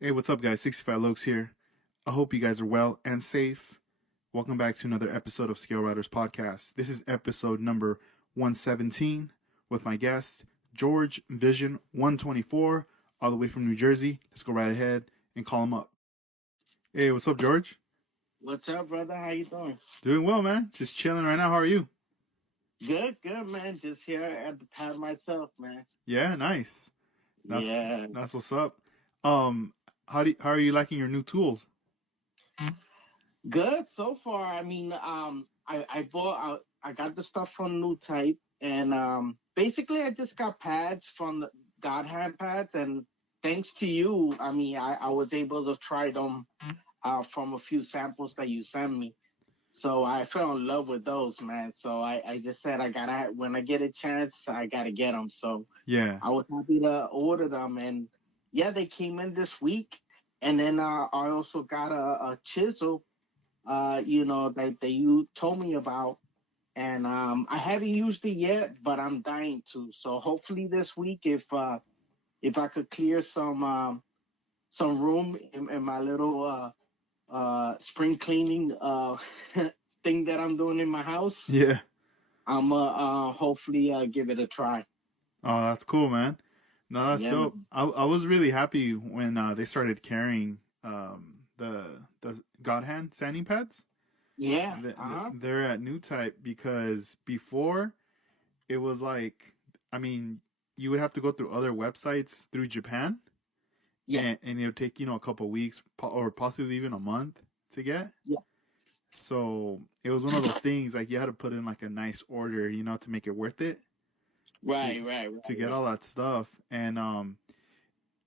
Hey, what's up, guys? 65 Lokes here. I hope you guys are well and safe. Welcome back to another episode of ScaleRiders podcast. This is episode number 117 with my guest, George Vision124, all the way from New Jersey. Let's go right ahead and call him up. Hey, what's up, George? What's up, brother? How you doing? Doing well, man. Just chilling right now. How are you? Good, good, man. Just here at the pad myself, man. Yeah, nice. That's Yeah. that's what's up. Um, how are you liking your new tools? Good so far. I mean, I got the stuff from New Type, and basically I just got pads from the God Hand pads, and thanks to you, I mean, I was able to try them from a few samples that you sent me. So I fell in love with those, man. So I just said when I get a chance, I gotta get them. So Yeah. I was happy to order them, and yeah, they came in this week. And then I also got a chisel, that you told me about, and I haven't used it yet, but I'm dying to. So hopefully this week, if I could clear some room in my little spring cleaning thing that I'm doing in my house, Yeah. I'm hopefully give it a try. Oh, that's cool, man. No, that's Yeah, dope. man. I was really happy when they started carrying the God Hand sanding pads. Yeah. Uh-huh. They're at New Type because before it was like, I mean, you would have to go through other websites through Japan, Yeah. and it would take a couple weeks or possibly even a month to get. Yeah. So it was one of those things like you had to put in like a nice order, to make it worth it to Right, right, right, to get right. all that stuff. And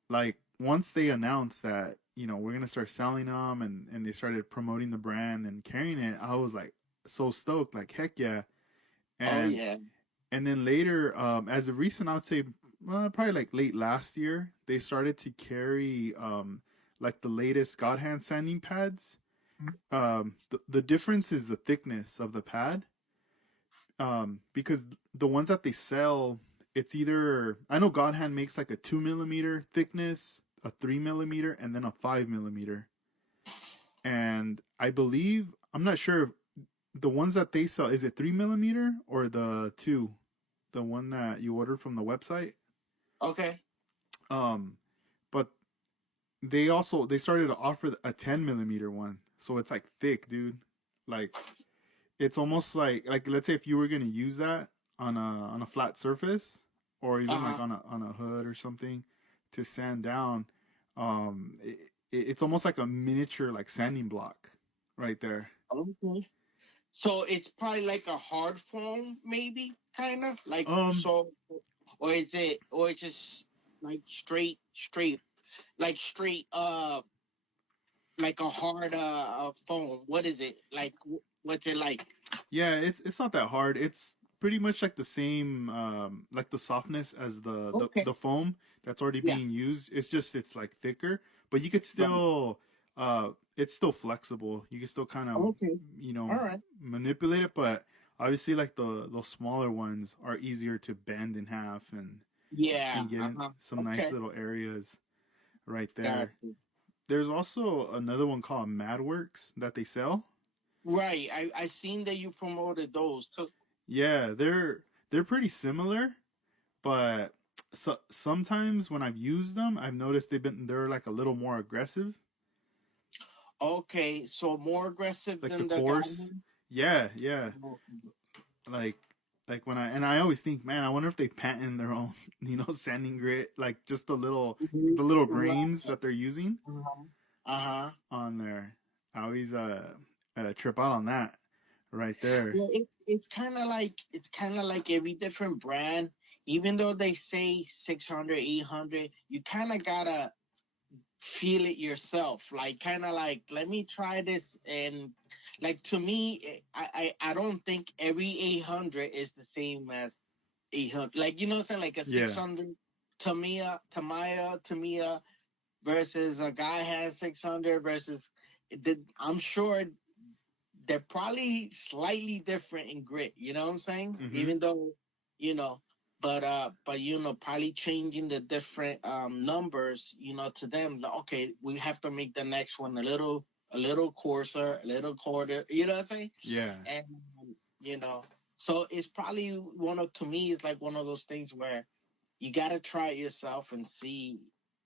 like once they announced that we're gonna start selling them, and they started promoting the brand and carrying it, I was like so stoked, like heck yeah. Oh and yeah. and then later, as of recent, I would say probably like late last year, they started to carry like the latest God Hand sanding pads. The difference is the thickness of the pad, because the ones that they sell, it's either, I know God Hand makes like a 2 millimeter thickness, a 3 millimeter, and then a 5 millimeter. And I believe, I'm not sure if the ones that they sell, is it 3 millimeter or the two, the one that you ordered from the website. Okay. Um, but they started to offer a 10 millimeter one, so it's like thick, dude. Like it's almost like let's say if you were gonna use that on a flat surface, or even like Uh-huh. on a hood or something to sand down, it's almost like a miniature like sanding block right there. Okay. So it's probably like a hard foam, maybe, kind of like Um, so, or it's just like straight, like straight, like a hard foam. What is it like? What's it like? yeah, it's not that hard. It's pretty much like the same, like the softness as the Okay. foam that's already Yeah. being used. It's just it's like thicker, but you could Right. still, it's still flexible. You can still kind of, Okay. you know, All right. manipulate it, but obviously like those smaller ones are easier to bend in half Yeah. and get in Uh-huh. some nice Okay. little areas right Got there. you. There's also another one called Madworks that they sell. Right. I seen that you promoted those too. Yeah, they're pretty similar, but sometimes when I've used them, I've noticed they're like a little more aggressive, Okay, so more aggressive like the than the course. Godwin. Yeah, yeah. Like when I always think, man, I wonder if they patent their own, sanding grit, like just Mhm. the little grains Right. that they're using Uh-huh. Uh-huh. on there. I always trip out on that right there. Well, it's kind of like every different brand. Even though they say 600, 800, you kind of gotta feel it yourself. Like kind of like, let me try this. And like to me, I don't think every 800 is the same as 800. Like you know what I'm saying? Like a Yeah. 600 Tamiya versus a guy has 600 versus I'm sure they're probably slightly different in grit. You know what I'm saying? Mhm. Even though, you know, but you know, probably changing the different numbers, you know, to them. Like, okay, we have to make the next one a little coarser, a little quarter. You know what I'm saying? Yeah. And you know, so it's probably one of to me it's like one of those things where you gotta try it yourself and see,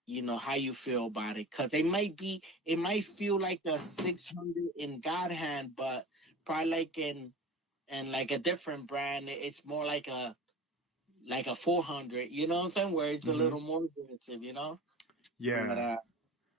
you know, how you feel about it. Cause it might feel like a 600 in God hand, but probably like in like a different brand, it's more like a 400. You know what I'm saying? Where it's a Mm-hmm. little more aggressive, you know. But Yeah.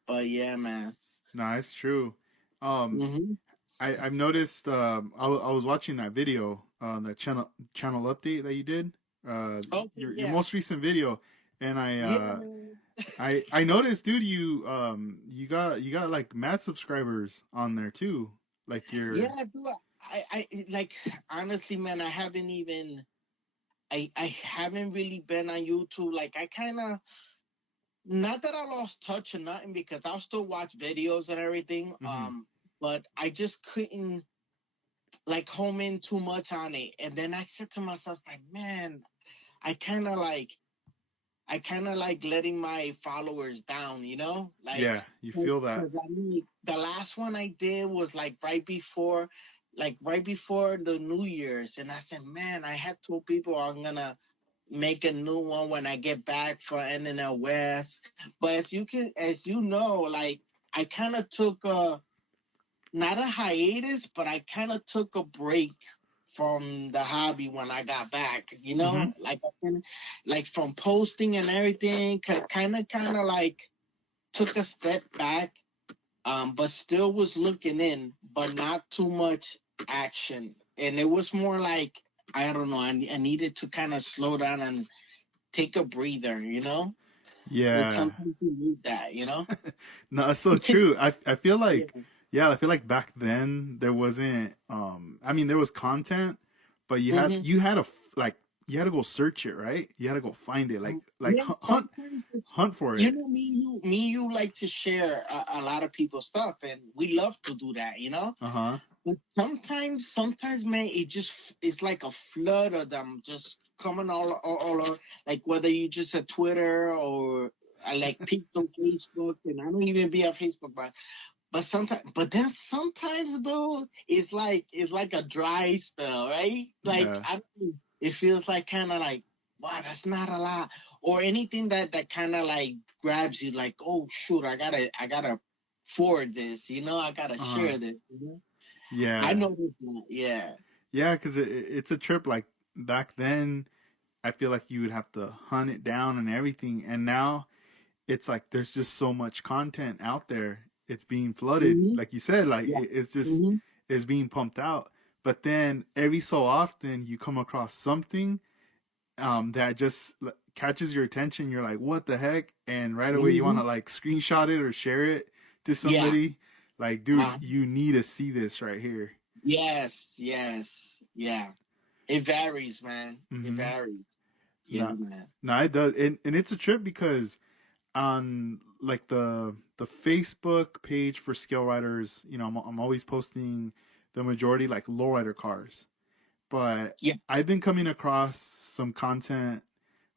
but yeah, man. No, it's true. Um, Mhm. I've noticed. I was watching that video, that channel update that you did. Okay, Your yeah, most recent video, and yeah, man. I noticed, dude. You got like mad subscribers on there too. Like Yeah, your. dude. I like honestly, man. I haven't really been on YouTube. Like I kind of not that I lost touch or nothing because I'll still watch videos and everything. Mm-hmm. But I just couldn't like home in too much on it. And then I said to myself, like, man, I kind of like I kind of like letting my followers down, you know? Yeah, you feel that. Because I mean, the last one I did was like right before the New Year's. And I said, man, I had told people I'm going to make a new one when I get back for NNL West. But as you know, like, I kind of took not a hiatus, but I kind of took a break from the hobby when I got back. You Mm-hmm. know, like like from posting and everything, kind of like took a step back, but still was looking in, but not too much action. And it was more like I don't know. I needed to kind of slow down and take a breather. You know, and Yeah. sometimes you need that. You know. No, it's so true. I feel Yeah. like, yeah, I feel like back then there wasn't, I mean, there was content, but Hmm. you had to like you had to go search it, right? You had to go find it, like Yeah. Sometimes it's hunt for you it. know you like to share a lot of people's stuff, and we love to do that. You know. Uh-huh. But sometimes, man, it's like a flood of them just coming all over. Like whether you just a Twitter or I like peeked on Facebook, and I don't even be on Facebook, but then sometimes though, it's like a dry spell, right? Like Yeah. I don't know, it feels like kind of like wow, that's not a lot, or anything that kind of like grabs you, like oh shoot, I gotta forward this, you know, I gotta Uh-huh. share this, you know? I Yeah. noticed that. Yeah. Yeah, 'cause it's a trip. Like back then, I feel like you would have to hunt it down and everything, and now it's like there's just so much content out there. It's being flooded, Hmm. like you said, like Yeah. it's just Hmm. it's being pumped out. But then every so often you come across something that just catches your attention. You're like, what the heck? And right away you want Hmm. to like screenshot it or share it to Yeah. somebody. Like, dude, Uh, you need to see this right here. yes. Yes. Yeah. It varies, man. It Mm-hmm. varies. Yeah, No, man. no, it does, and it's a trip because on like the Facebook page for ScaleRiders, I'm always posting the majority like lowrider cars. But Yeah. I've been coming across some content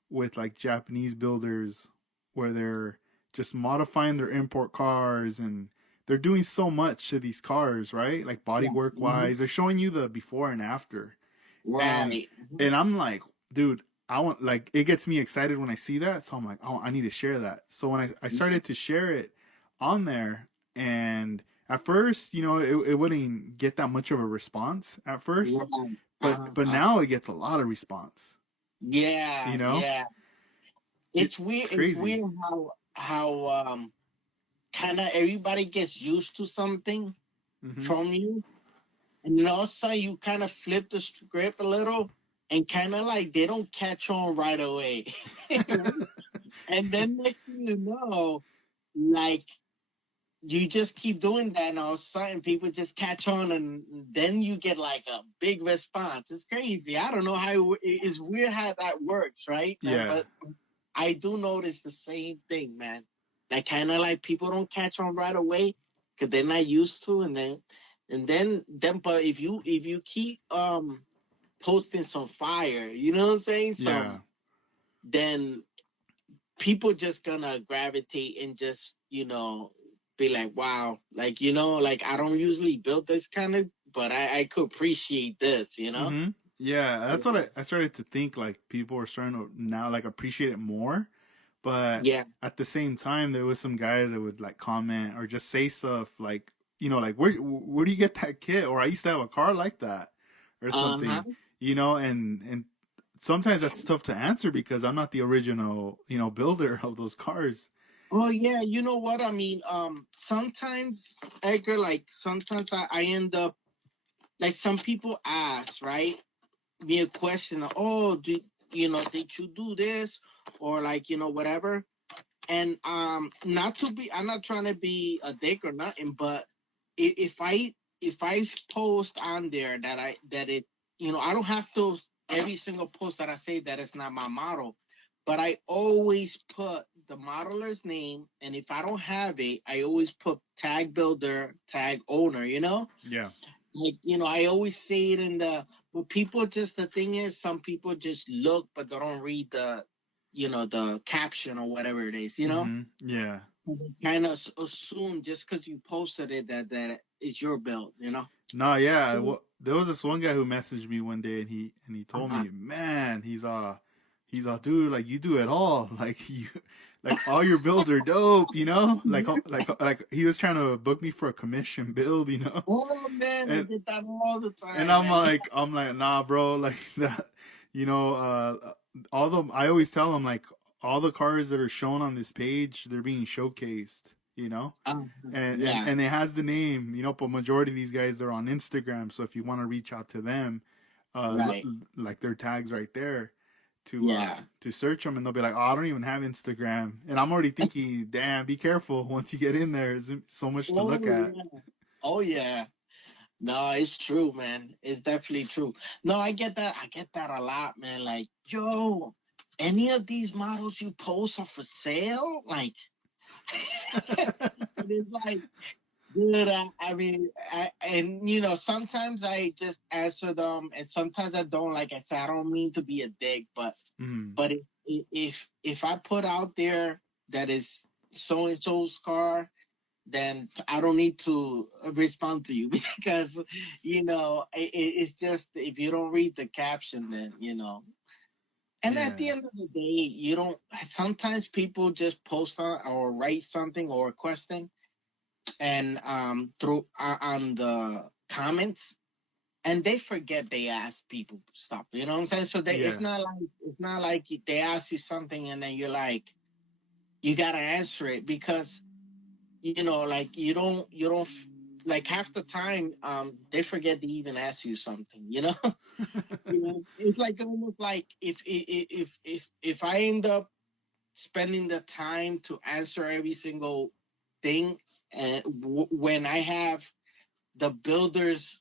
with like Japanese builders where they're just modifying their import cars and they're doing so much to these cars, right? Like Yeah. bodywork Hmm. wise, they're showing you the before and after. And Right. Mhm. and I'm like, dude, I want like it gets me excited when I see that. So I'm like, oh, I need to share that. So when I started to share it on there, and at first, it wouldn't get that much of a response at first, Right. but now it gets a lot of response. Yeah. You know, Yeah. it, It's weird. it's It's crazy. weird how kind of everybody gets used to something Hmm. from you, and then all of a sudden you kind of flip the script a little, and kind of like they don't catch on right away. And then next thing you know, like you just keep doing that, and all of a sudden people just catch on, and then you get like a big response. It's crazy. I don't know how it's weird how that works, right, man? Yeah. But I do notice the same thing, man. That kind of like people don't catch on right away because they're not used to, and then, but if you keep posting some fire, you know what I'm saying? Yeah. then people just gonna gravitate and just, be like, wow, like, like I don't usually build this kind of, but I could appreciate this. Mm-hmm. Yeah, that's what I started to think. Like people are starting to now like appreciate it more, but Yeah. at the same time, there was some guys that would like comment or just say stuff like, like where do you get that kit? Or I used to have a car like that, or Uh-huh. something. And sometimes that's tough to answer because I'm not the original, builder of those cars. Oh yeah, you know what I mean? Sometimes, Edgar, like sometimes I end up like some people ask, right? Me a question, oh, did you do this? Or like, whatever. And not to be, I'm not trying to be a dick or nothing, but if I post on there that it, I don't have to every single post that I say that it's not my model, but I always put the modeler's name, and if I don't have it, I always put tag builder, tag owner. Yeah. Like, I always say it in the, but people just, the thing is, some people just look, but they don't read the caption or whatever it is. Mm-hmm. Yeah. Kind of assume just because you posted it that it's your build. No, yeah. So, There was this one guy who messaged me one day, and he told uh-huh. me, man, he's dude, like you do it all, like you, like all your builds are dope, like he was trying to book me for a commission build. Oh man, I and get that all the and time, I'm man. like, nah, bro, like that, you know, all the I always tell him like all the cars that are shown on this page, they're being showcased. Uh, And yeah, and it has the name, but majority of these guys are on Instagram. So if you want to reach out to them, right. like their tags right there Yeah. to search them, and they'll be like, oh, I don't even have Instagram, and I'm already thinking, damn, be careful once you get in there. There's so much to Oh look at. yeah. Oh yeah. No, it's true, man. It's definitely true. No, I get that. I get that a lot, man. Like, yo, any of these models you post are for sale? Like, it's like, dude, I mean, and sometimes I just answer them, and sometimes I don't. Like I said, I don't mean to be a dick, but Mm, but if I put out there that is so and so's car, then I don't need to respond to you because it's just if you don't read the caption, then. And at yeah. the end of the day, you don't. Sometimes people just post on or write something or a question, and through on the comments, and they forget they ask people stuff. You know what I'm saying? So Yeah. it's not like they ask you something and then you're like you gotta answer it because like you don't like half the time they forget to even ask you something. It's like almost like if I end up spending the time to answer every single thing, and when I have the builders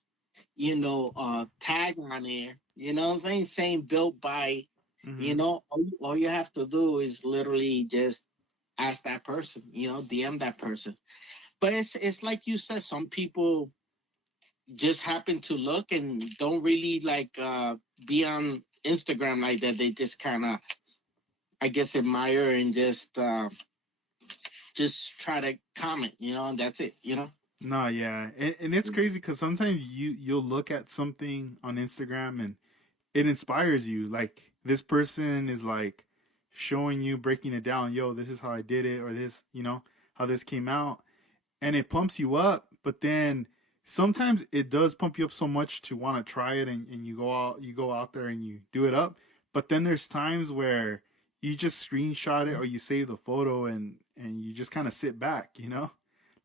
tag on there, what I'm saying built by, Hmm. all you have to do is literally just ask that person, DM that person. But it's like you said, some people just happen to look and don't really like be on Instagram like that. They just kind of, I guess, admire and just try to comment, and that's it. No, yeah, and it's crazy because sometimes you'll look at something on Instagram and it inspires you. Like this person is like showing you, breaking it down. Yo, this is how I did it, or this, how this came out, and it pumps you up. But then sometimes it does pump you up so much to want to try it, and you go out there and you do it up. But then there's times where you just screenshot it or you save the photo and you just kind of sit back.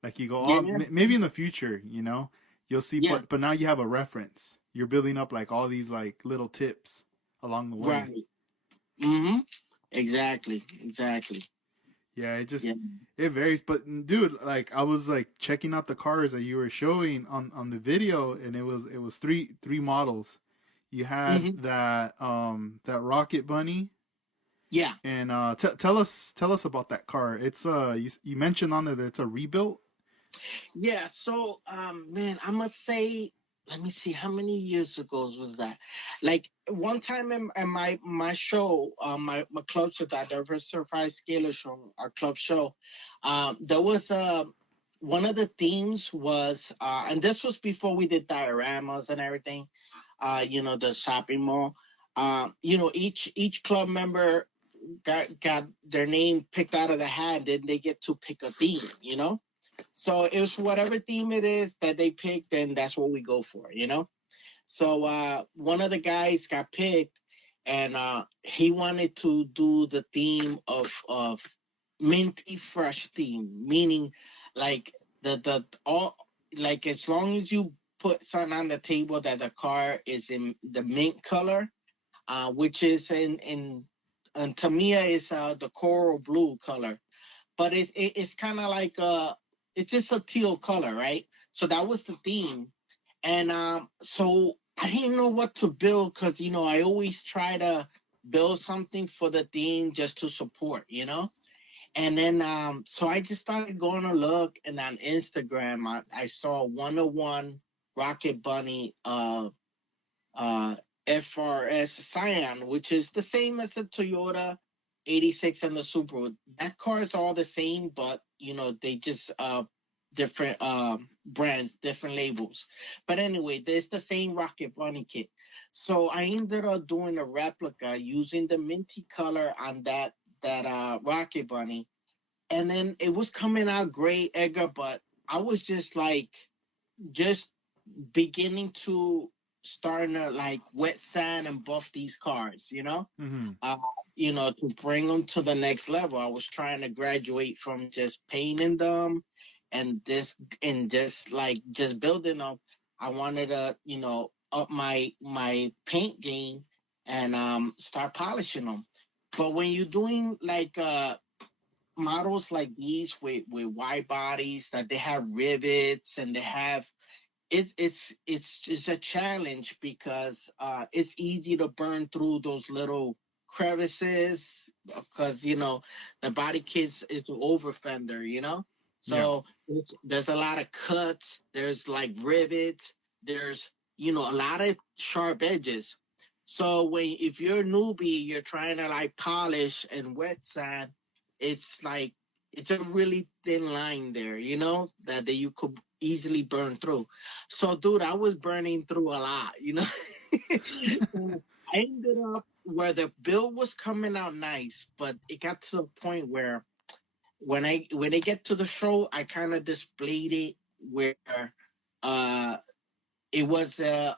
Like you go, oh, Yeah, maybe in the future, you'll see, yeah, but now you have a reference. You're building up like all these like little tips along the way. right. Mm-hmm. Exactly. Yeah, it just Yeah. it varies. But dude, like I was like checking out the cars that you were showing on the video, and it was three models. You had Mm-hmm. that Rocket Bunny, Yeah. and tell us about that car. It's you mentioned on there that it's a rebuilt. Yeah. So, man, I must say. let me see, how many years ago was that? Like one time in my show, my club show, that Diversified Scalar show, our club show, there was one of the themes was, and this was before we did dioramas and everything. The shopping mall. Each club member got their name picked out of the hat, then they get to pick a theme. So it was whatever theme it is that they picked, then that's what we go for. So one of the guys got picked, and he wanted to do the theme of minty fresh theme, meaning like the all, like as long as you put something on the table that the car is in the mint color, which is in and Tamiya is the coral blue color, but it's kind of like it's just a teal color, right? So that was the theme, and so I didn't know what to build because I always try to build something for the theme just to support. And then so I just started going to look, and on Instagram I saw 101 Rocket Bunny uh, FRS Scion, which is the same as the Toyota 86 and the Supra. That car is all the same, but they just different brands, different labels. But anyway, there's the same Rocket Bunny kit. So I ended up doing a replica using the minty color on that Rocket Bunny, and then it was coming out great, Edgar. But I was just like, just beginning to starting to like wet sand and buff these cars. Mm-hmm. uh, to bring them to the next level. I was trying to graduate from just painting them and just building them. I wanted to, up my paint game and start polishing them. But when you're doing like models like these with wide bodies that they have rivets and they have, it's a challenge because it's easy to burn through those little crevices because the body kit is an over fender. Yeah. So there's a lot of cuts, there's like rivets, there's a lot of sharp edges. So when if you're a newbie, you're trying to like polish and wet sand, it's like it's a really thin line there, that you could easily burn through. So, dude, I was burning through a lot. So I ended up where the build was coming out nice, but it got to the point where when I get to the show, I kind of displayed it where uh it was a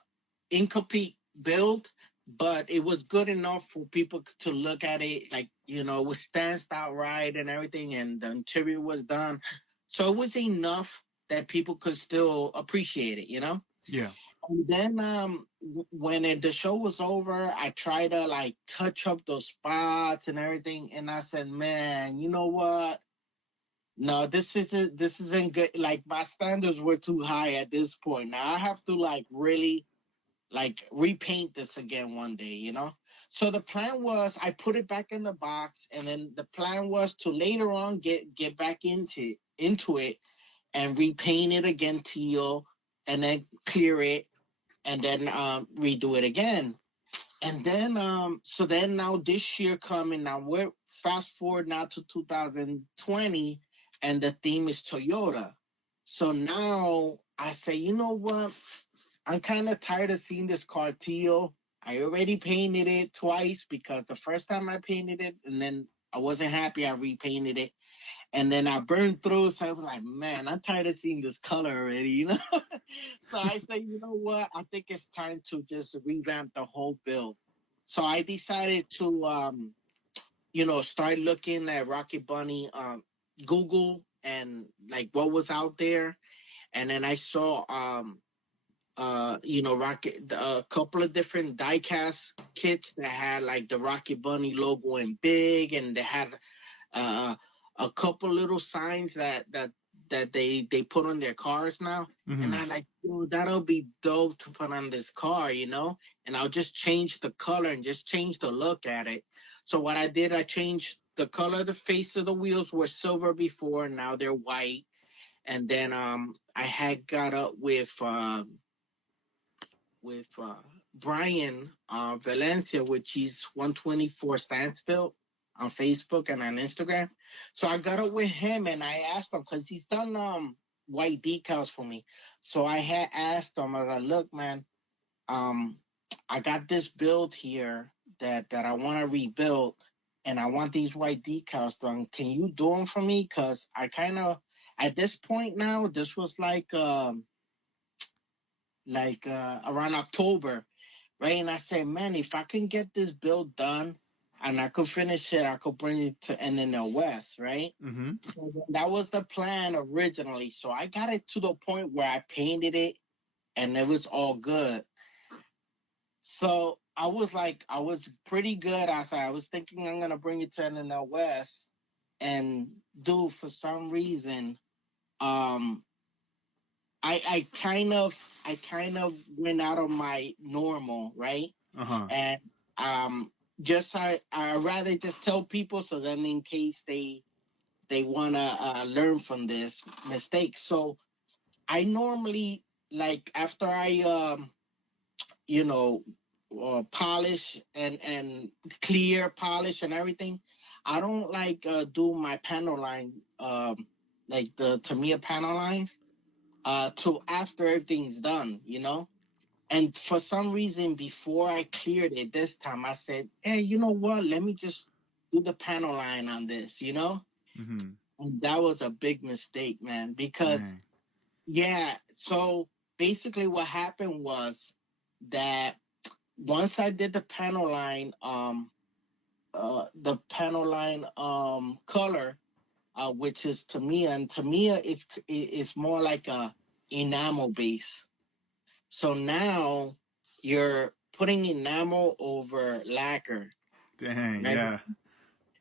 incomplete build, but it was good enough for people to look at it, like it was stanced out right and everything, and the interior was done, so it was enough that people could still appreciate it. Yeah. And then when the show was over, I tried to like touch up those spots and everything, and I said, man, you know what? No, this isn't good. Like my standards were too high at this point. Now I have to like really like repaint this again one day. So the plan was I put it back in the box, and then the plan was to later on get back into it and repaint it again teal, and then clear it, and then redo it again. And then so then now this year coming, now we're fast forward now to 2020, and the theme is Toyota. So now I say, you know what? I'm kind of tired of seeing this car teal. I already painted it twice because the first time I painted it and then I wasn't happy, I repainted it. And then I burned through, so I was like, man, I'm tired of seeing this color already. So I said, you know what? I think it's time to just revamp the whole build. So I decided to, start looking at Rocket Bunny, Google, and like what was out there. And then I saw, Rocket, a couple of different diecast kits that had like the Rocket Bunny logo in big, and they had uh, a couple little signs that they put on their cars now. And Mm-hmm. I like, that'll be dope to put on this car. And I'll just change the color and just change the look at it. So what I did, I changed the color of the face of the wheels were silver before, now they're white. And then I had got up with Brian Valencia, which is 124 Stance Built on Facebook and on Instagram. So I got up with him and I asked him because he's done white decals for me. So I had asked him, I was like, look, man, um, I got this build here that I want to rebuild, and I want these white decals done. Can you do them for me? Because I kind of at this point now, this was around October, right? And I said, man, if I can get this build done and I could finish it, I could bring it to NNL West, right? Mm-hmm. So that was the plan originally. So I got it to the point where I painted it and it was all good. So I was pretty good. I was thinking I'm gonna bring it to NNL West, and dude, for some reason, um, I kind of went out of my normal, right? Uh-huh. And um, just I rather just tell people so then in case they wanna learn from this mistake. So I normally like after I you know, polish and clear polish and everything. I don't like do my panel line, like the Tamiya panel line, till after everything's done, you know. And for some reason, before I cleared it this time, I said, "Hey, you know what? Let me just do the panel line on this," you know. Mm-hmm. And that was a big mistake, man, because Dang. yeah. So basically, what happened was that once I did the panel line color, which is Tamiya, and Tamiya is more like a enamel base. So now you're putting enamel over lacquer, Dang, right? yeah.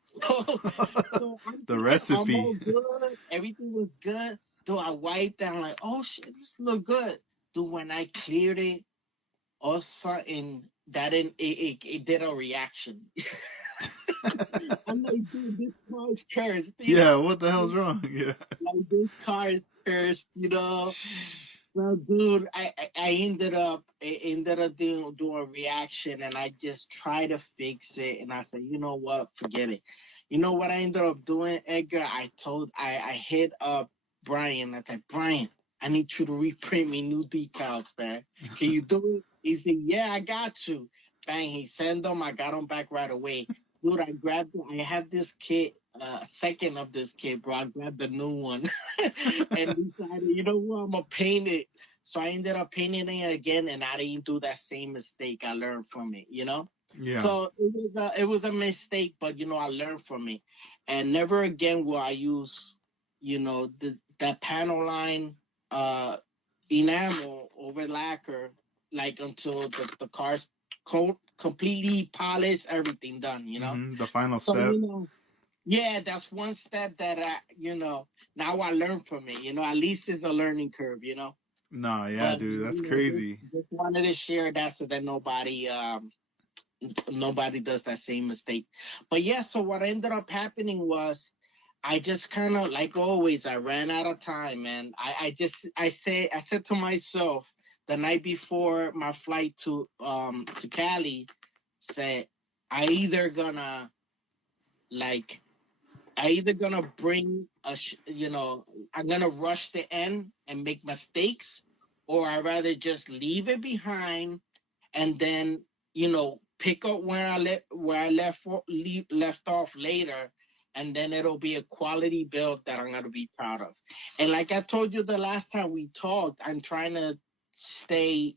So, so I'm The thinking I'm recipe. all good, everything was good. So I wiped down like, oh shit, this look good. Dude, when I cleared it, all of a sudden it did a reaction. I'm like, dude, this car is cursed, you Yeah, know? what the hell's wrong? Yeah. Like this car is cursed, you know? Well, dude, I ended up doing a reaction and I just tried to fix it and I said, you know what, forget it. You know what I ended up doing, Edgar? I hit up Brian. I said, Brian, I need you to reprint me new decals, man. Can you do it? He said, yeah, I got you. Bang, he sent them. I got them back right away. Dude, I grabbed it. I have this kit, second of this kit, bro. I grabbed the new one and decided, you know what, I'm gonna paint it. So I ended up painting it again, and I didn't do that same mistake. I learned from it, you know. Yeah. So it was a mistake, but I learned from it, and never again will I use, that panel line, uh, enamel over lacquer, like until the car's completely polished, everything done, you know. Mm-hmm. The final So step. yeah, that's one step that now I learn from it. At least it's a learning curve. Nah, yeah, But dude, that's just, crazy. just wanted to share that so that nobody does that same mistake. But yeah, so what ended up happening was I just kind of like always I ran out of time, man. I said to myself the night before my flight to Cali, said I either gonna like I either gonna bring I'm gonna rush the end and make mistakes, or I rather just leave it behind and then pick up where I left off later, and then it'll be a quality build that I'm gonna be proud of. And like I told you the last time we talked, I'm trying to stay,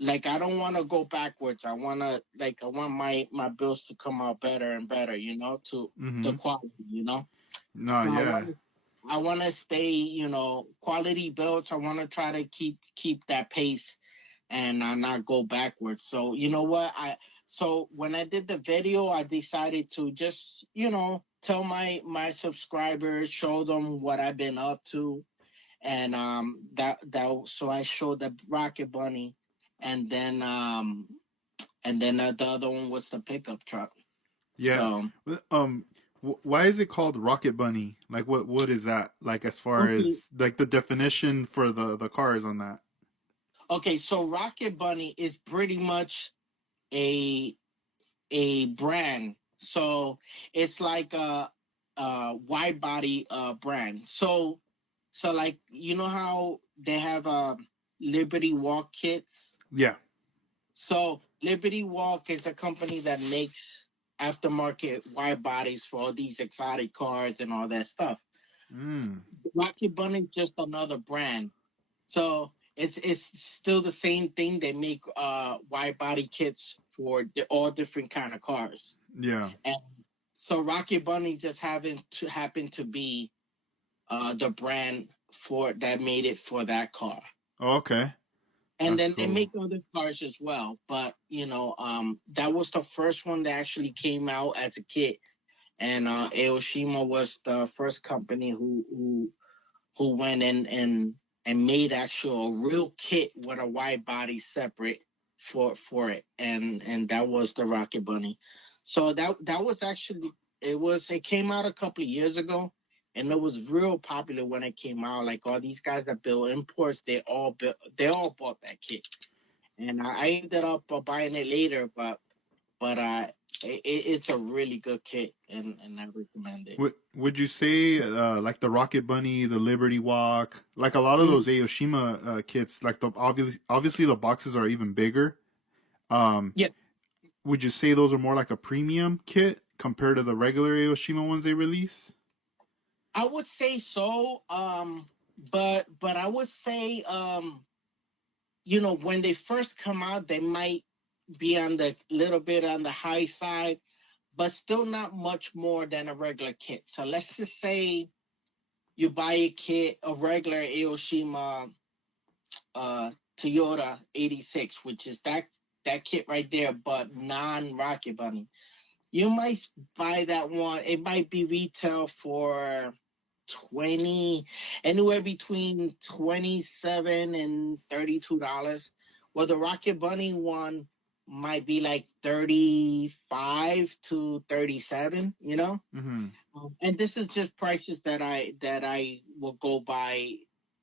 like I don't want to go backwards. I want my bills to come out better and better, to the Mm-hmm. quality, Nah, So yeah. I want to stay, quality builds. I want to try to keep that pace and not go backwards. So you know what? So when I did the video, I decided to just, tell my subscribers, show them what I've been up to, and that so I showed the Rocket Bunny, and then the other one was the pickup truck. Yeah. So Why is it called Rocket Bunny? Like, what is that? Like, as far okay, as like the definition for the cars on that. Okay, so Rocket Bunny is pretty much a brand. So it's like a wide body brand. So like you know how they have Liberty Walk kits. Yeah. So Liberty Walk is a company that makes aftermarket wide bodies for all these exotic cars and all that stuff. Mm. Rocket Bunny is just another brand. So it's still the same thing. They make wide body kits for all different kind of cars. Yeah. And so Rocket Bunny just happened to be the brand for that made it for that car. Oh, okay. And That's then they cool. make other cars as well, but that was the first one that actually came out as a kit, and Aoshima was the first company who went in and made actual real kit with a wide body separate for it, and that was the Rocket Bunny. So that was actually it came out a couple of years ago, and it was real popular when it came out. Like all these guys that build imports, they all bought that kit, and I ended up buying it later, but it's a really good kit, and I recommend it. Would you say like the Rocket Bunny, the Liberty Walk, like a lot of those Mhm. Aoshima kits, like the obviously the boxes are even bigger. Um, Yeah, would you say those are more like a premium kit compared to the regular Aoshima ones they release? I would say so. But I would say when they first come out, they might be on the little bit on the high side, but still not much more than a regular kit. So let's just say you buy a kit, a regular Aoshima uh Toyota 86, which is that kit right there, but non Rocket Bunny. You might buy that one. It might be retail for 20 anywhere between 27 and $32. Well, the Rocket Bunny one might be like 35 to 37, Mm-hmm. and this is just prices that I will go by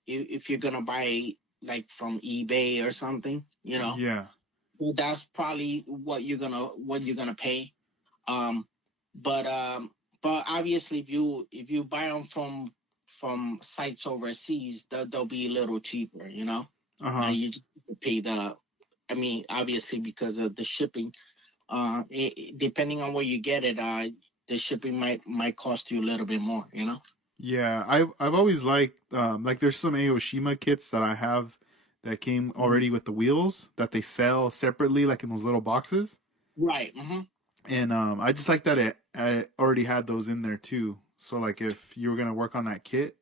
if you're gonna buy like from eBay or something. Yeah. So that's probably what you're gonna pay. um, but obviously, if you buy them from sites overseas, they'll be a little cheaper, Uh-huh. and you just pay I mean, obviously because of the shipping. Depending on where you get it, the shipping might cost you a little bit more. Yeah, I've always like there's some Aoshima kits that I have that came Mhm. already with the wheels that they sell separately like in those little boxes. Right. Hmm. And I just like that I already had those in there too. So like if you were gonna work on that kit,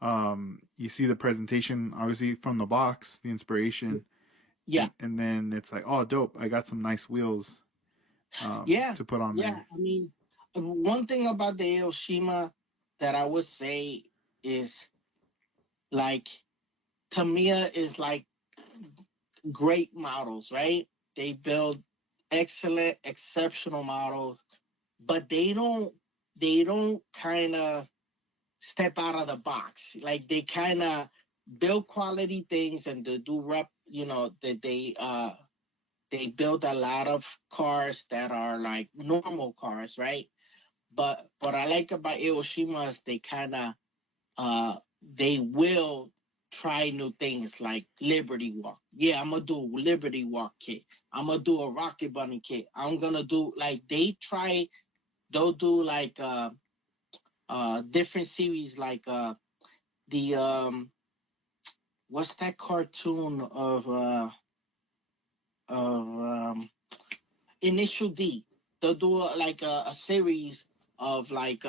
you see the presentation obviously from the box, the inspiration, Yeah. and then it's like, oh, dope! I got some nice wheels Yeah. to put on Yeah. there. I mean, one thing about the Hiroshima that I would say is like Tamiya is like great models, right? They build excellent, exceptional models, but they don't kind of step out of the box. Like they kind of build quality things and they do that they build a lot of cars that are like normal cars, right? But what I like about Hiroshima is uh they will try new things like Liberty Walk. Yeah, I'm gonna do a Liberty Walk kit. I'm gonna do a Rocket Bunny kit. I'm gonna do like they'll do like different series like the what's that cartoon of Initial D. They'll do like a series of like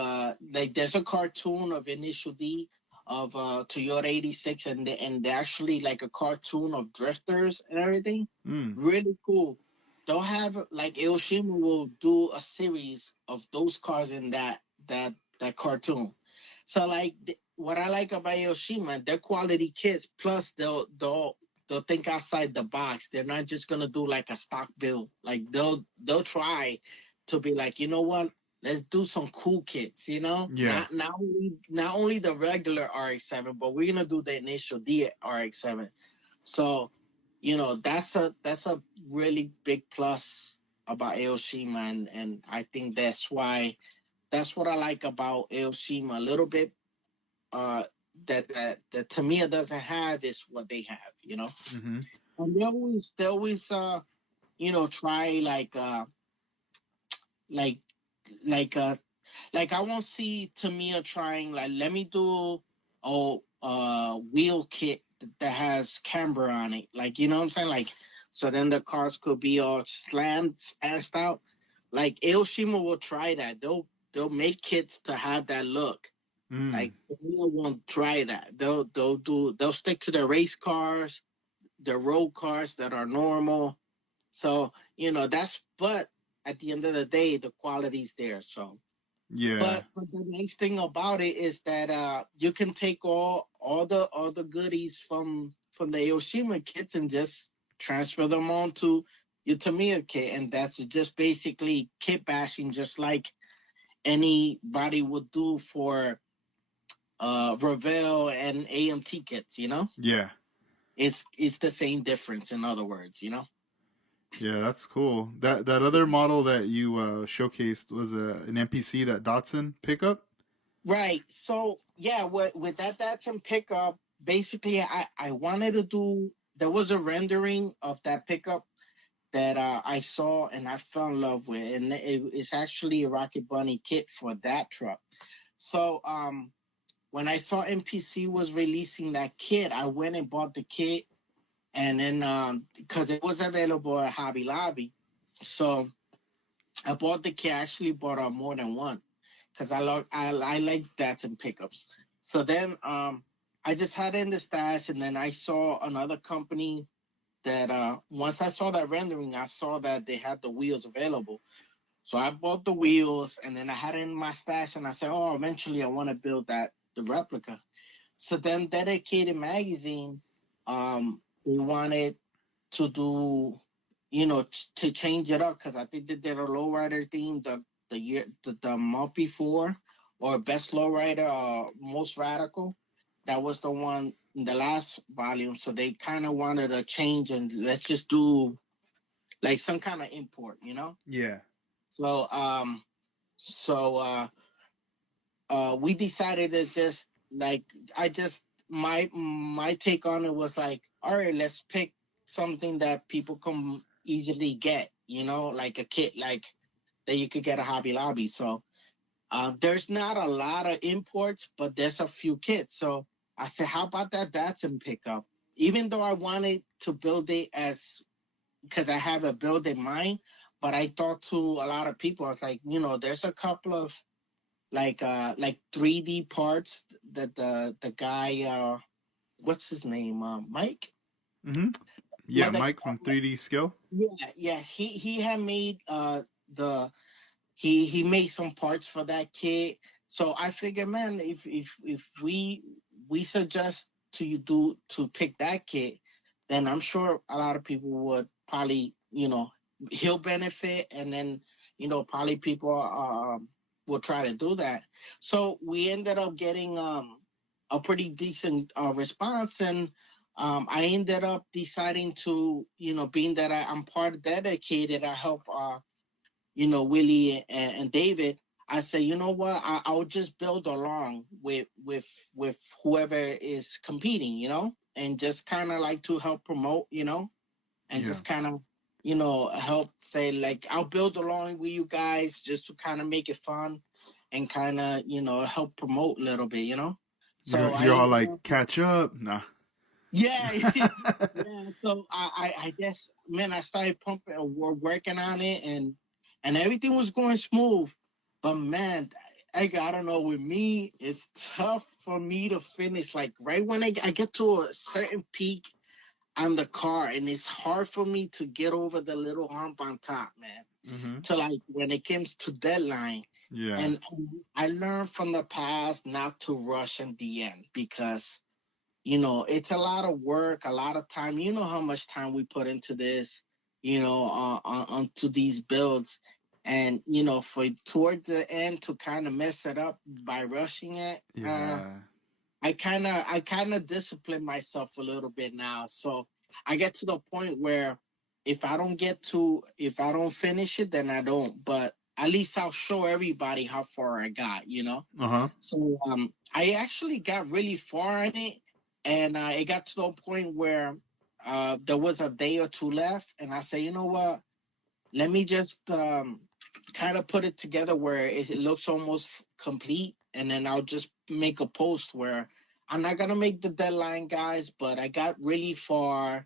there's a cartoon of Initial D of Toyota 86, and they actually like a cartoon of drifters and everything. Mm. Really cool. They'll have like Aoshima will do a series of those cars in that cartoon. So like what I like about Aoshima, they're quality kits. Plus they'll think outside the box. They're not just gonna do like a stock build. Like they'll try to be like, you know what? Let's do some cool kits. Yeah. Not only the regular RX-7, but we're gonna do the initial D RX-7. So that's a really big plus about Aoshima, and I think that's what I like about Aoshima a little bit. Uh, that Tamiya doesn't have is what they have. Mm-hmm. And they always try like like uh like I won't see Tamiya trying like let me do wheel kit that has camber on it, like, you know what I'm saying, like, so then the cars could be all slammed assed out. Like Aoshima will try that. They'll make kits to have that look. Mm. Like Tamiya won't try that. They'll stick to the race cars, the road cars that are normal. So, but at the end of the day, the quality's there. So, Yeah. but the nice thing about it is that you can take all the goodies from the Aoshima kits and just transfer them on to your Tamiya kit, and that's just basically kit bashing, just like anybody would do for Revell and AMT kits. Yeah. It's the same difference, in other words. Yeah, that's cool. That other model that you showcased was an NPC, that Datsun pickup. Right. So yeah, with that Datsun pickup, basically I wanted to do. There was a rendering of that pickup that I saw and I fell in love with, and it's actually a Rocket Bunny kit for that truck. So when I saw NPC was releasing that kit, I went and bought the kit, and then because it was available at Hobby Lobby, so I bought the kit. I actually bought more than one because I like Datsun pickups. So then I just had it in the stash, and then I saw another company that once I saw that rendering, I saw that they had the wheels available. So I bought the wheels, and then I had it in my stash, and I said, oh, eventually I want to build the replica. So then Dedicated Magazine, they wanted to do, to change it up because I think they did a lowrider theme the month before, or best lowrider or most radical. That was the one in the last volume. So they kind of wanted a change and let's just do like some kind of import. Yeah. So we decided to just like I just my take on it was like, all right, let's pick something that people can easily get, like a kit like that you could get at Hobby Lobby. So there's not a lot of imports, but there's a few kits. So I said, how about that Datsun pickup? Even though I wanted to build it as because I have a build in mind, but I talked to a lot of people. I was like, there's a couple of like 3D parts that the guy what's his name, Mike. Mm-hmm. Yeah, Yeah, Mike from 3D Skill. yeah, he had made the he made some parts for that kit. So I figure, man, if we suggest to you to pick that kit, then I'm sure a lot of people would probably, he'll benefit, and then probably people will try to do that. So we ended up getting a pretty decent response, and I ended up deciding to, being that I'm part of dedicated, I help Willie and David. I say, you know what? I'll just build along with whoever is competing, and just kind of like to help promote, and Yeah. just kind of, help say like I'll build along with you guys just to kind of make it fun and kind of, help promote a little bit. So I You're all ended like up, catch up. Nah. yeah, yeah. So I guess, man, I started pumping, working on it, and everything was going smooth. But man, I don't know. With me, it's tough for me to finish. Like right when I get to a certain peak on the car, and it's hard for me to get over the little hump on top, man. Mm-hmm. To like when it comes to deadline, Yeah. and I learned from the past not to rush in the end because it's a lot of work, a lot of time. You know how much time we put into this, onto these builds. And, for toward the end to kind of mess it up by rushing it, Yeah. I kind of discipline myself a little bit now. So I get to the point where if I don't finish it, then I don't. But at least I'll show everybody how far I got, you know? Uh-huh. So I actually got really far in it, and it got to the point where there was a day or two left, and I say, you know what? Let me just kind of put it together where it looks almost complete, and then I'll just make a post where I'm not gonna make the deadline, guys, but I got really far.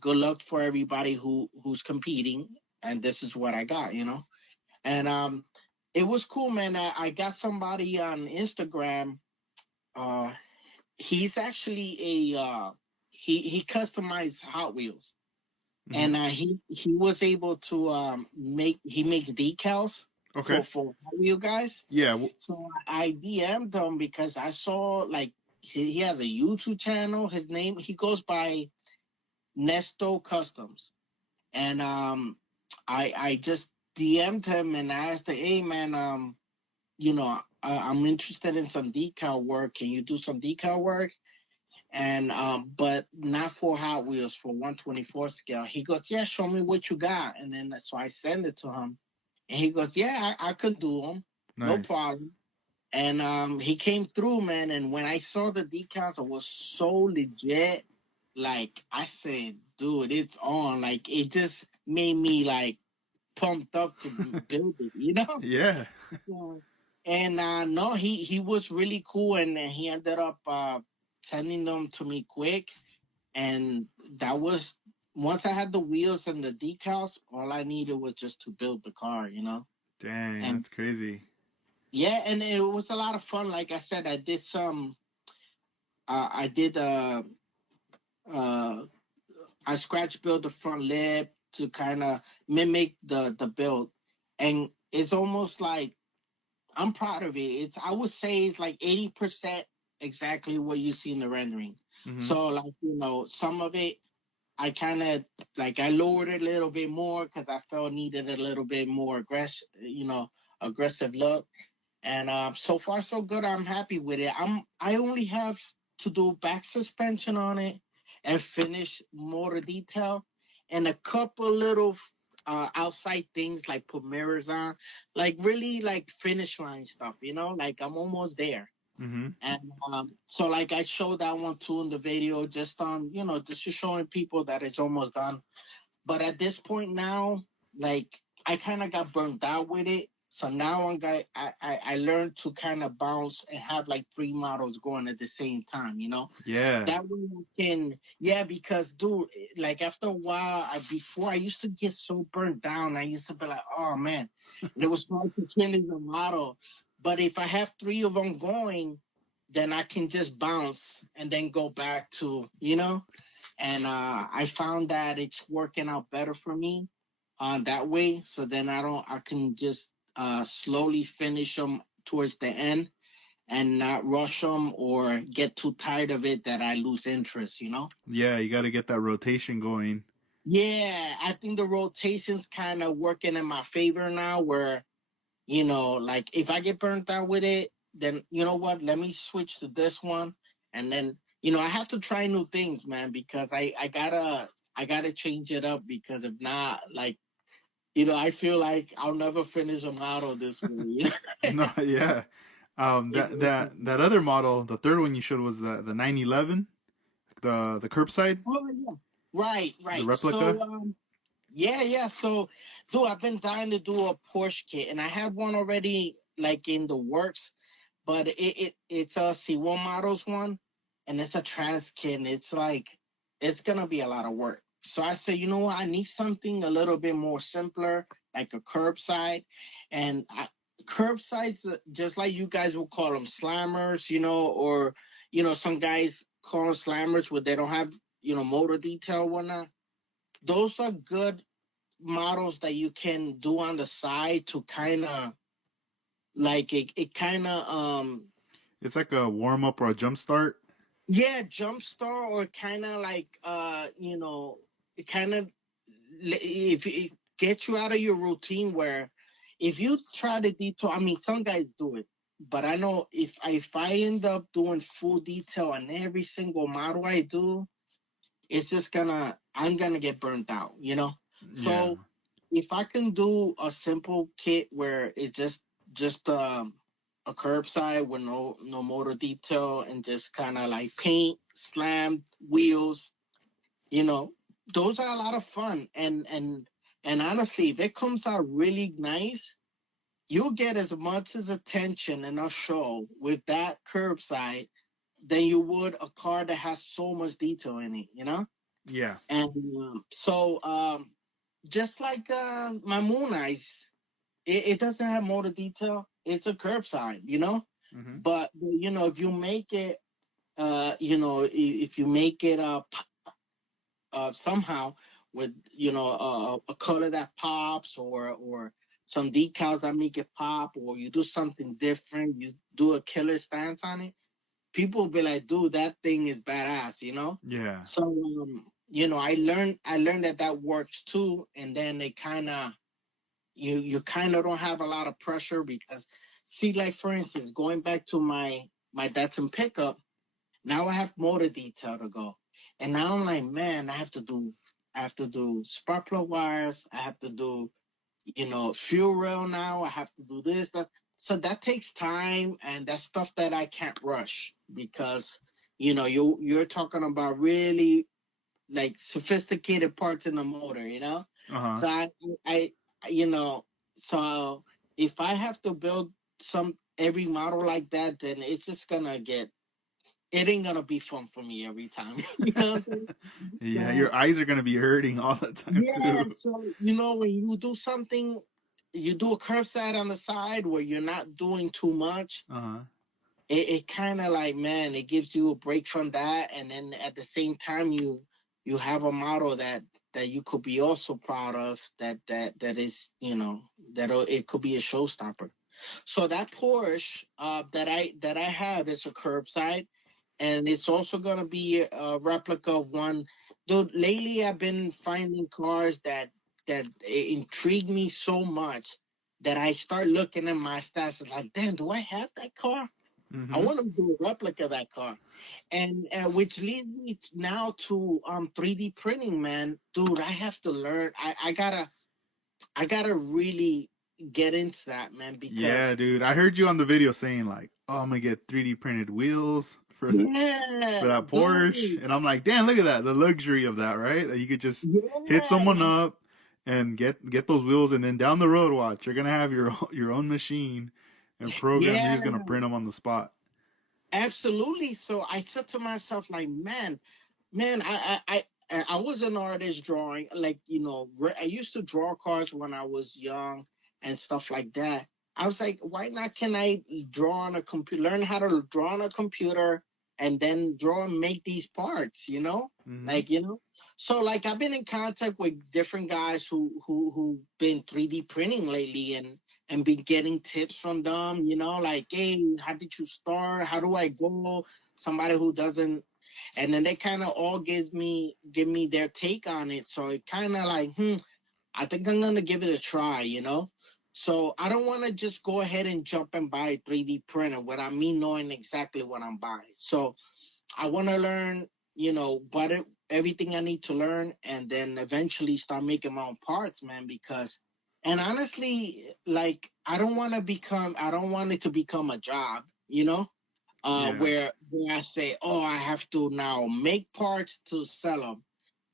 Good luck for everybody who's competing, and this is what I got, you know. And it was cool, man. I got somebody on Instagram. Uh, he's actually he customized Hot Wheels, Mm-hmm. and he was able to he makes decals Okay. for Hot Wheel guys. Yeah. So I DM'd him because I saw like he has a YouTube channel. His name, he goes by Nesto Customs, and I just DM'd him and asked him, hey man, you know, I'm interested in some decal work. Can you do some decal work? And but not for Hot Wheels, for 124 scale. He goes, yeah, show me what you got. And then so I send it to him, and he goes, yeah, I could do them, no Nice. problem. And he came through, man. And when I saw the decals, it was so legit. Like I said, dude, it's on. Like it just made me like pumped up to build it, you know? Yeah. Yeah. And no, he was really cool, and he ended up sending them to me quick. And that was, once I had the wheels and the decals, all I needed was just to build the car, you know. Dang, And that's crazy. yeah, and it was a lot of fun. Like I said, I did uh, I scratch built the front lip to kind of mimic the build, and it's almost like I'm proud of it. It's, I would say it's like 80% exactly what you see in the rendering. Mm-hmm. So like, you know, some of it I kind of like I lowered it a little bit more because I felt needed a little bit more aggressive look. And so far so good. I'm happy with it. I only have to do back suspension on it and finish motor detail and a couple little outside things like put mirrors on, like really like finish line stuff. You know, like I'm almost there. Mm-hmm. And so like I showed that one too in the video, just on, you know, just showing people that it's almost done. But at this point now, like I kind of got burnt out with it. So now I learned to kind of bounce and have like three models going at the same time, you know? Yeah. That way I can, yeah, because dude, like after a while, before I used to get so burnt down, I used to be like, oh man, and it was hard to finish the model. But if I have three of them going, then I can just bounce and then go back to, you know? And I found that it's working out better for me that way. So then I can just slowly finish them towards the end and not rush them or get too tired of it that I lose interest, you know? Yeah, you got to get that rotation going. Yeah, I think the rotation's kind of working in my favor now where, you know, like if I get burnt out with it, then you know what? Let me switch to this one. And then, you know, I have to try new things, man, because I gotta change it up because if not, like, you know, I feel like I'll never finish a model this way. You know? No, yeah. That other model, the third one you showed was the 911, the curbside, Oh yeah. Right, the right. replica. So yeah, yeah. So dude, I've been dying to do a Porsche kit and I have one already like in the works, but it's a C1 models one and it's a trans kit and it's like it's gonna be a lot of work. So I said, you know what, I need something a little bit more simpler, like a curbside. And curbsides, just like you guys will call them slammers, you know, or you know, some guys call them slammers where they don't have, you know, motor detail or whatnot. Those are good models that you can do on the side to kind of like it kind of It's like a warm up or a jump start. yeah, jumpstart or kind of like you know, it kind of, if it gets you out of your routine where if you try to detail, I mean some guys do it, but I know if I end up doing full detail on every single model I do, it's just I'm gonna get burnt out, you know. Yeah. So if I can do a simple kit where it's just a curbside with no motor detail and just kind of like paint, slam, wheels, you know, those are a lot of fun. And honestly, if it comes out really nice, you'll get as much as attention in a show with that curbside than you would a car that has so much detail in it, you know? Yeah. And just like my Moon Ice, it doesn't have motor detail. It's a curbside, you know? Mm-hmm. But, you know, if you make it, you know, if you make it somehow with, you know, a color that pops or some decals that make it pop, or you do something different, you do a killer stance on it, people will be like, dude, that thing is badass, you know? Yeah. So, you know, I learned that works too. And then they kind of, you kind of don't have a lot of pressure because, see, like for instance, going back to my Datsun Pickup, now I have motor detail to go. And now I'm like, man, I have to do spark plug wires. I have to do, you know, fuel rail now. I have to do this, that. So that takes time, and that's stuff that I can't rush because, you know, you're talking about really like sophisticated parts in the motor, you know. Uh-huh. So I you know, so if I have to build some every model like that, then it's just gonna get it ain't gonna be fun for me every time. You know what I'm saying? Yeah, So your eyes are gonna be hurting all the time yeah, too. so you know when you do something, you do a curbside on the side where you're not doing too much. Uh-huh. It kind of like, man, it gives you a break from that, and then at the same time you have a model that you could be also proud of, that is, you know, it could be a showstopper. So that Porsche that I have is a curbside, and it's also gonna be a replica of one. Dude, lately I've been finding cars that intrigue me so much that I start looking at my stats and like, damn, do I have that car? I Mm-hmm. want to do a replica of that car, and which leads me now to 3D printing, man. Dude, I have to learn. I gotta really get into that, man, because Yeah, dude. I heard you on the video saying like, "Oh, I'm gonna get 3D printed wheels for yeah, that Porsche," dude, and I'm like, "Damn, look at that! The luxury of that, right? That you could just hit yeah, someone man. up and get those wheels, and then down the road, watch, you're gonna have your own machine and program. You're Yeah, just gonna print them on the spot." absolutely. So I said to myself, like, man, I was an artist drawing, like, you know, I used to draw cars when I was young and stuff like that. I was like, why not can I draw on a computer, learn how to draw on a computer and then draw and make these parts, you know? Mm-hmm. Like, you know? So like I've been in contact with different guys who've been 3D printing lately and been getting tips from them, you know, like, hey, how did you start? How do I go? Somebody who doesn't, and then they kind of all give me their take on it. So it kind of like, I think I'm gonna give it a try, you know. So I don't want to just go ahead and jump and buy a 3D printer without me knowing exactly what I'm buying. So I want to learn, you know, everything I need to learn, and then eventually start making my own parts, man. Because, and honestly, like I don't want it to become a job, you know, Yeah. where I say, oh, I have to now make parts to sell them,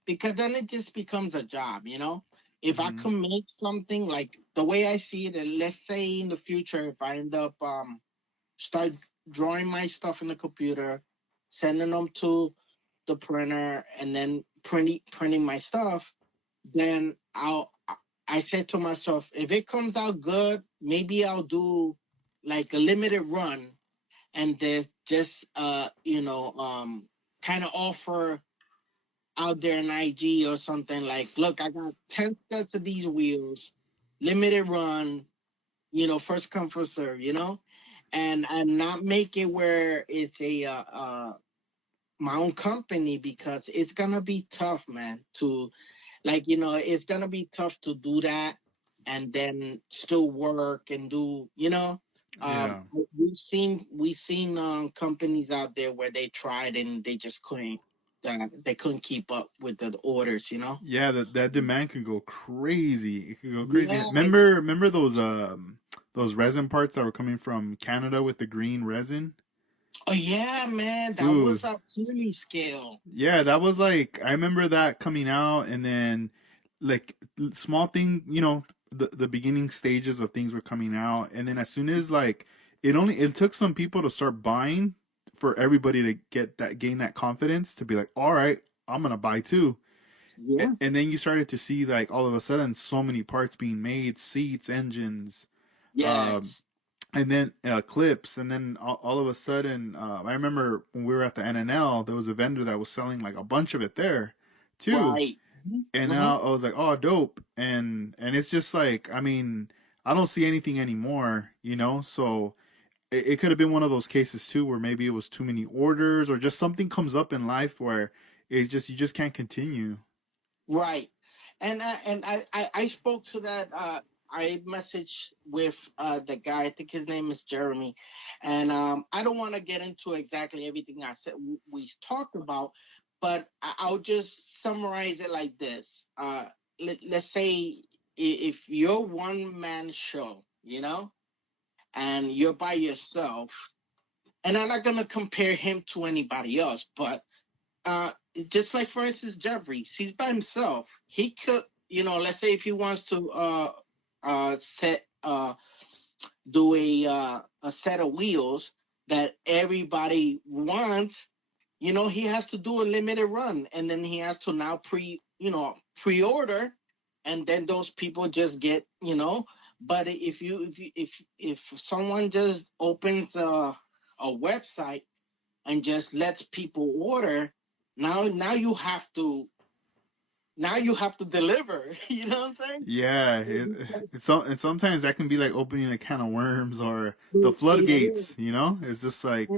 because then it just becomes a job, you know. If I Mm-hmm. can make something like the way I see it, and let's say in the future, if I end up start drawing my stuff in the computer, sending them to the printer, and then printing my stuff, then I said to myself, if it comes out good, maybe I'll do like a limited run, and then just kind of offer out there in IG or something like, look, I got 10 sets of these wheels, limited run, first come first serve, and not make it where it's a my own company, because it's gonna be tough, man, to it's gonna be tough to do that and then still work and do, Yeah. we've seen companies out there where they tried and they just couldn't. they couldn't keep up with the orders, you know. Yeah, that demand can go crazy. It can go crazy. Yeah. Remember those resin parts that were coming from Canada with the green resin? Oh yeah, man, that was Dude, a Achilles scale. yeah, that was like I remember that coming out, and then like small thing, the beginning stages of things were coming out, and then as soon as like it took some people to start buying for everybody to gain that confidence to be like, all right, I'm gonna buy too. Yeah. And then you started to see like all of a sudden so many parts being made, seats, engines, um, Yes. and then clips, and then all of a sudden, I remember when we were at the NNL, there was a vendor that was selling like a bunch of it there too, Right. and Mm-hmm. now I was like, oh, dope, and it's just like, I mean, I don't see anything anymore, so. It could have been one of those cases too, where maybe it was too many orders, or just something comes up in life where you just can't continue. Right. And I spoke to that. I messaged with the guy. I think his name is Jeremy, and I don't want to get into exactly everything I said we talked about, but I'll just summarize it like this. Let's say if you're one man show, you know, and you're by yourself, and I'm not gonna compare him to anybody else, but uh, just like for instance Jeffries, he's by himself. He could, let's say if he wants to set do a set of wheels that everybody wants, he has to do a limited run, and then he has to now pre-order, and then those people just get. But if someone just opens a website and just lets people order, now you have to deliver. You know what I'm saying? Yeah, and sometimes that can be like opening a can of worms or the It floodgates. is. It's just like,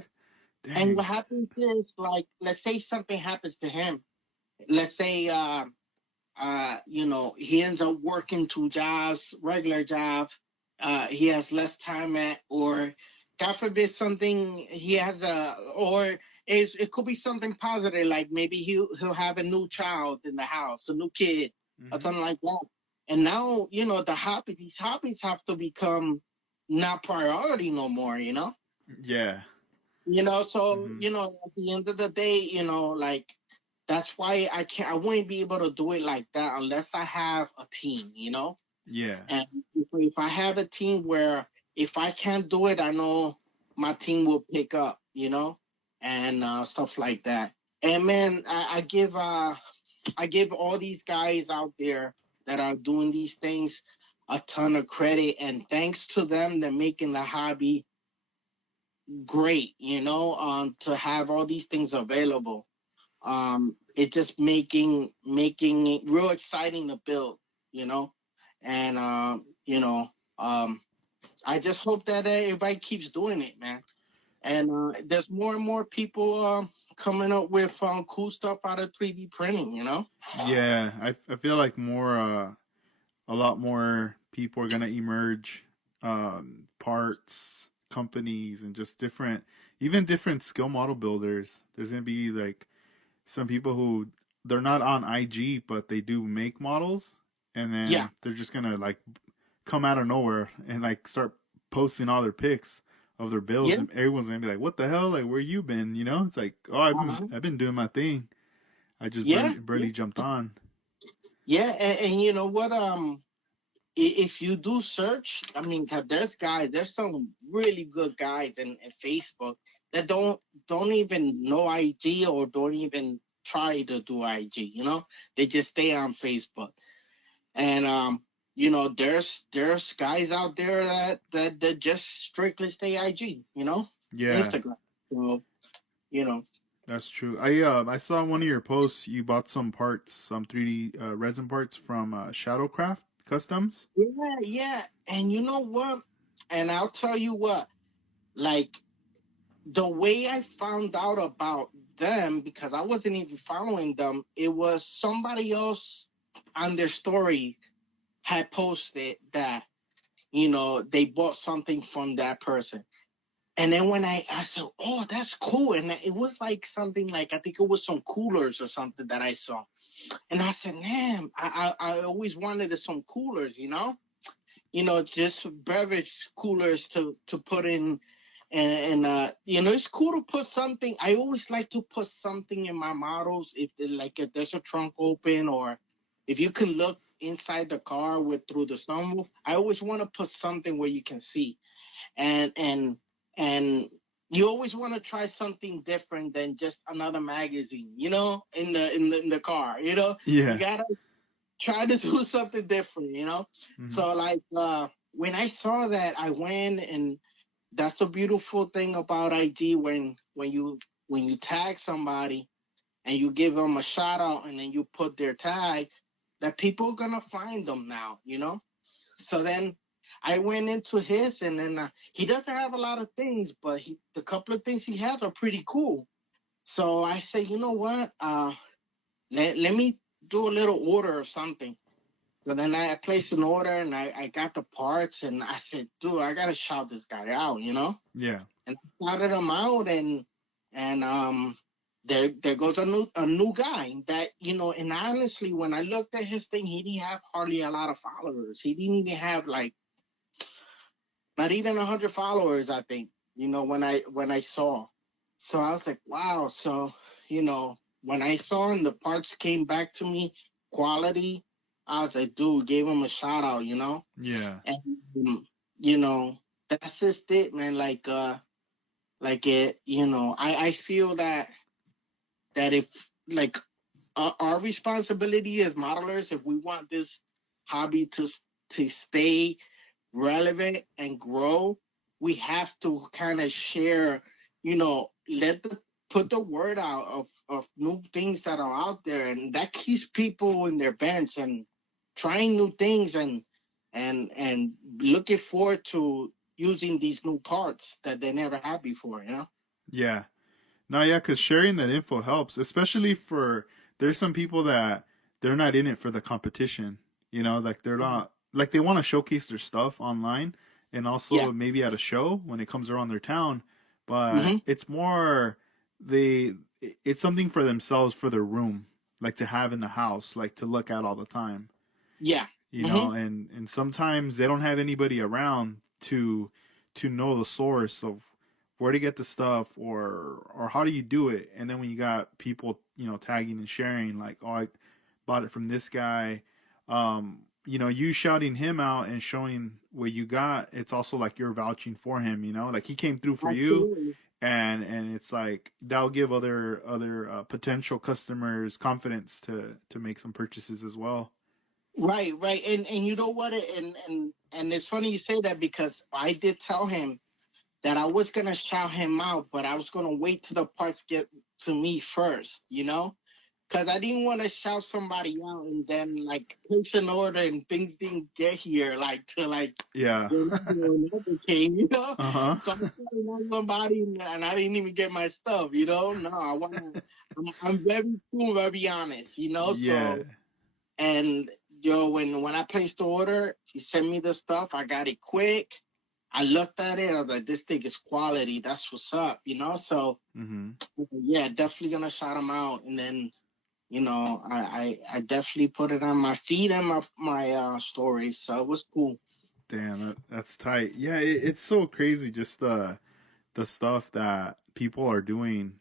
And what dang. happens is, like, let's say something happens to him. Let's say, he ends up working two jobs, regular jobs. He has less time or God forbid something he has or it could be something positive, like maybe he'll have a new child in the house, a new kid, or Hmm. something like that. And now, these hobbies have to become not priority no more, Yeah. So, Hmm. at the end of the day, like that's why I wouldn't be able to do it like that unless I have a team. Yeah. And if I have a team where if I can't do it, I know my team will pick up, and stuff like that. And man, I give all these guys out there that are doing these things a ton of credit, and thanks to them, they're making the hobby great, to have all these things available. It's just making it real exciting to build, you know, and I just hope that everybody keeps doing it, man. And there's more and more people coming up with cool stuff out of 3D printing. Yeah. I feel like a lot more people are gonna emerge, parts companies and just even different skill model builders. There's gonna be like some people who they're not on IG, but they do make models, and Yeah, then they're just gonna like come out of nowhere and like start posting all their pics of their builds, yeah, and everyone's gonna be like, "What the hell? Like, where you been?" It's like, "Oh, uh-huh. I've been doing my thing. I just Yeah, yeah, barely jumped on." yeah. And you know what? If you do search, I mean, 'cause there's some really good guys in Facebook that don't even know IG or don't even try to do IG. They just stay on Facebook. And there's guys out there that just strictly stay IG. Yeah, Instagram. So you know, that's true. I saw one of your posts. You bought some parts, some 3D resin parts from Shadowcraft Customs. yeah, yeah. And you know what? And I'll tell you what, like the way I found out about them, because I wasn't even following them, it was somebody else on their story had posted that, they bought something from that person. And then when I said, oh, that's cool. And it was like something like, I think it was some coolers or something that I saw. And I said, man, I always wanted some coolers, just beverage coolers to put in. And it's cool to put something. I always like to put something in my models. If there's a trunk open, or if you can look inside the car through the sunroof, I always want to put something where you can see. And you always want to try something different than just another magazine, in the car. You Yeah. gotta try to do something different, Hmm. So like when I saw that, I went, and that's the beautiful thing about IG, when you tag somebody and you give them a shout out and then you put their tag, that people are gonna find them now. So then I went into his, and then he doesn't have a lot of things, but the couple of things he has are pretty cool. So I said, you know what? Let me do a little order of something. So then I placed an order, and I got the parts, and I said, dude, I gotta shout this guy out. Yeah. And I shouted him out, and there goes a new guy that. And honestly, when I looked at his thing, he didn't have hardly a lot of followers. He didn't even have like not even 100 followers, I think. When I saw. So I was like, wow. So when I saw and the parts came back to me, quality, I was like, dude, gave him a shout out. Yeah. And you know, that's just it, man. Like it, I feel that if like our responsibility as modelers, if we want this hobby to stay relevant and grow, we have to kind of share, put the word out of new things that are out there, and that keeps people in their bench and trying new things, and looking forward to using these new parts that they never had before. Yeah. No, yeah, because sharing that info helps, especially for there's some people that they're not in it for the competition. Like they're not like they want to showcase their stuff online and Yeah. also maybe at a show when it comes around their town, but Hmm. it's more they it's something for themselves for their room, like to have in the house, like to look at all the time. Yeah. Hmm. And sometimes they don't have anybody around to know the source of where to get the stuff or how do you do it. And then when you got people tagging and sharing like, oh, I bought it from this guy, you shouting him out and showing what you got, it's also like you're vouching for him, like he came through for you. Absolutely. And it's like that'll give other potential customers confidence to make some purchases as well. Right, right. And you know what? And it's funny you say that, because I did tell him that I was gonna shout him out, but I was gonna wait till the parts get to me first. Because I didn't want to shout somebody out and then like place an order and things didn't get here like to like Yeah. when another came. Uh-huh. So I'm shouting out somebody, and I didn't even get my stuff. No, I'm very cool, very honest. Yeah. And when I placed the order, he sent me the stuff. I got it quick. I looked at it. I was like, this thing is quality. That's what's up. So Mhm. yeah, definitely gonna shout him out. And then I definitely put it on my feed and my stories. So it was cool. Damn, that's tight. Yeah, it's so crazy just the stuff that people are doing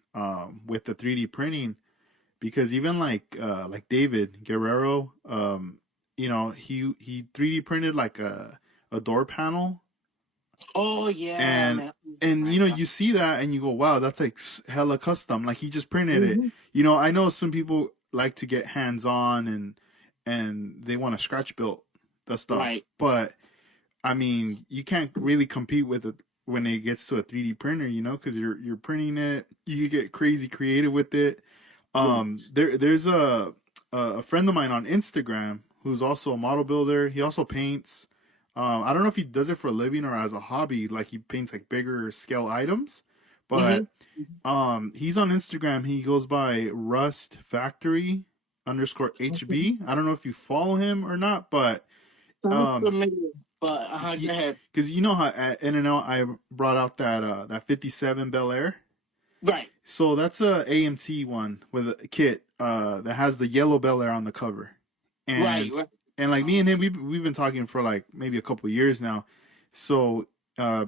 with the 3D printing because even like David Guerrero he 3D printed like a door panel Oh yeah, and man. Oh and my God. you see that and you go wow that's like hella custom like he just printed it. Hmm. I know some people like to get hands on and they want to scratch build the stuff Right. but I mean, you can't really compete with it when it gets to a 3D printer, because you're printing it. You get crazy creative with it. Yes. There's a friend of mine on Instagram who's also a model builder. He also paints. I don't know if he does it for a living or as a hobby, like he paints like bigger scale items. Hmm. But he's on Instagram. He goes by Rust Factory underscore Okay. HB. I don't know if you follow him or not, but Sounds um familiar. But go ahead. Because you know how at NNL I brought out that 57 Bel Air. Right, So that's a AMT one with a kit that has the yellow Bel Air on the cover, right, and right. like me and him we've been talking for like maybe a couple years now. So uh,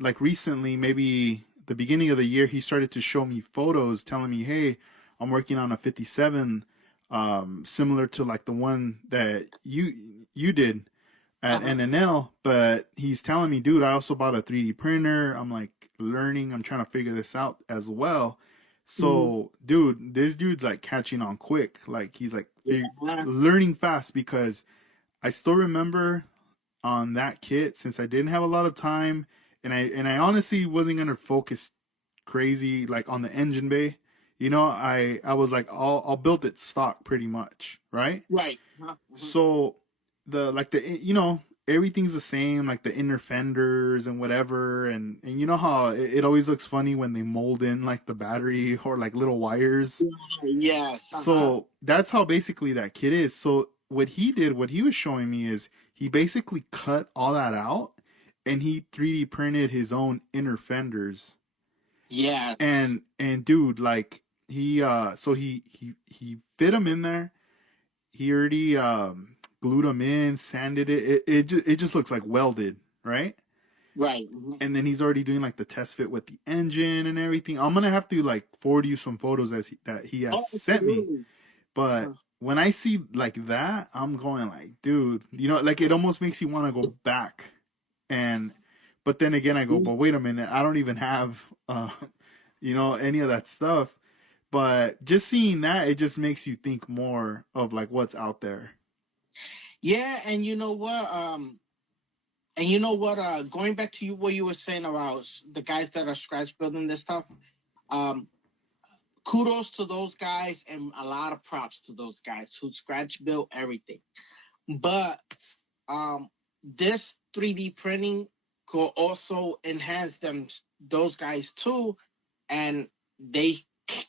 like recently, maybe the beginning of the year, he started to show me photos, telling me, "Hey, I'm working on a 57, similar to like the one that you did at Uh-huh. NNL." But he's telling me, "Dude, I also bought a 3D printer. I'm like learning. I'm trying to figure this out as well." Hmm. So, dude, this dude's like catching on quick. Like he's like Yeah, learning fast because I still remember on that kit since I didn't have a lot of time and I honestly wasn't gonna focus crazy like on the engine bay. You know, I was like I'll build it stock pretty much, right? right. So the like the you know everything's the same like the inner fenders and whatever and you know how it always looks funny when they mold in like the battery or like little wires. Yes. So that's how basically that kit is. So what he did, what he was showing me is he basically cut all that out and he 3D printed his own inner fenders. Yes. And dude, like he fit them in there. He already glued them in, sanded it. It just looks like welded, right? Right. And then he's already doing like the test fit with the engine and everything. I'm gonna have to like forward you some photos that he has Oh, sent me. absolutely. But Uh-huh. when I see like that, I'm going like, dude, you know, like it almost makes you want to go back. And but then again, I go, but wait a minute, I don't even have, any of that stuff. But just seeing that, it just makes you think more of like what's out there. Yeah, and you know what? Going back to what you were saying about the guys that are scratch building this stuff. Um, Kudos to those guys, and a lot of props to those guys who scratch built everything. But this 3D printing could also enhance those guys too, and they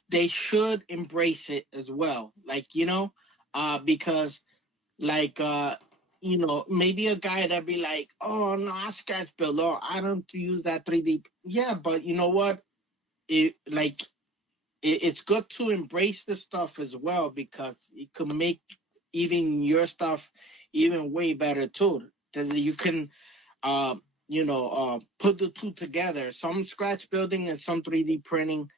they should embrace it as well. Like because like maybe a guy that be like, oh no, I scratch build, or I don't use that 3D. Yeah, but you know what? It like it's good to embrace this stuff as well because it could make even your stuff even way better too. That you can, put the two together, some scratch building and some 3D printing,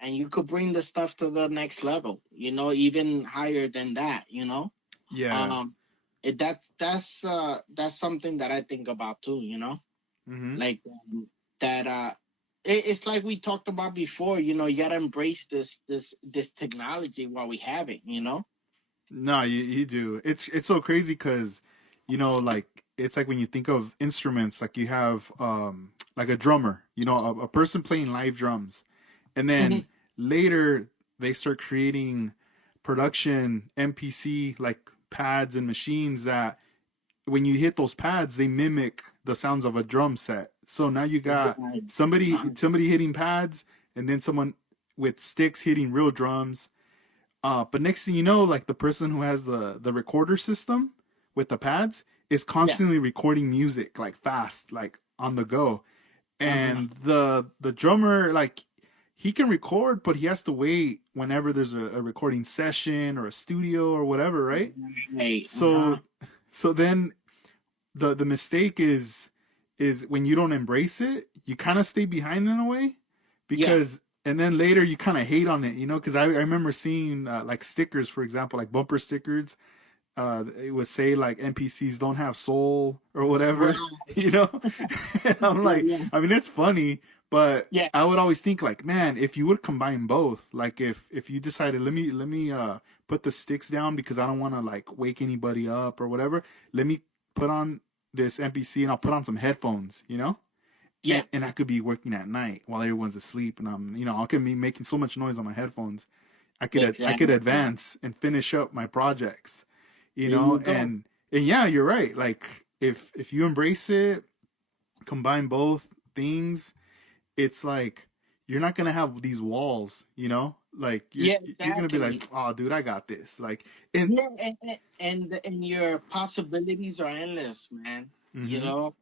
and you could bring the stuff to the next level. Even higher than that. Yeah. Um, that's something that I think about too. Mm-hmm. Like that it's like we talked about before, you gotta embrace this technology while we have it. No, you do. It's so crazy because, like it's like when you think of instruments, like you have like a drummer, a person playing live drums, and then later they start creating production MPC like pads and machines that when you hit those pads, they mimic the sounds of a drum set. So now you got Right. somebody hitting pads, and then someone with sticks hitting real drums, but next thing you know, like the person who has the recorder system with the pads is Yeah. constantly recording music like fast, like on the go. Uh-huh. And the drummer, like he can record, but he has to wait whenever there's a recording session or a studio or whatever, right? Right. Uh-huh. So then the mistake is when you don't embrace it, you kind of stay behind in a way Yeah. because and then later you kind of hate on it, because I remember seeing like stickers, for example, like bumper stickers. It would say like NPCs don't have soul or Right. whatever, you know. And I'm Yeah. like, Yeah. I mean, it's funny, but Yeah. I would always think like, man, if you would combine both, like if you decided let me put the sticks down because I don't want to like wake anybody up or whatever, let me put on this NPC and I'll put on some headphones, Yeah. and I could be working at night while everyone's asleep, and I could be making so much noise on my headphones. I could Exactly. advance and finish up my projects, There you go. and yeah, you're right. Like if you embrace it, combine both things, it's like you're not gonna have these walls, like Yeah. you're gonna be like, Exactly. oh, dude, I got this. Like, and Yeah. And your possibilities are endless, man. you Mm-hmm. know,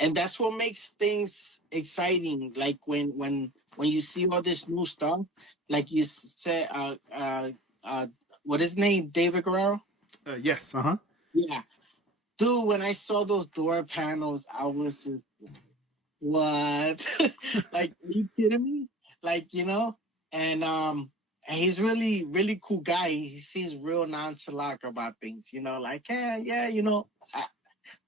and that's what makes things exciting. Like when you see all this new stuff, like you said, uh, what is his name, David Guerrero? Yes. Uh-huh. Yeah, dude. When I saw those door panels, I was just, what? Like, are you kidding me? Like, and he's really really cool guy. He seems real nonchalant about things. Like, yeah, yeah,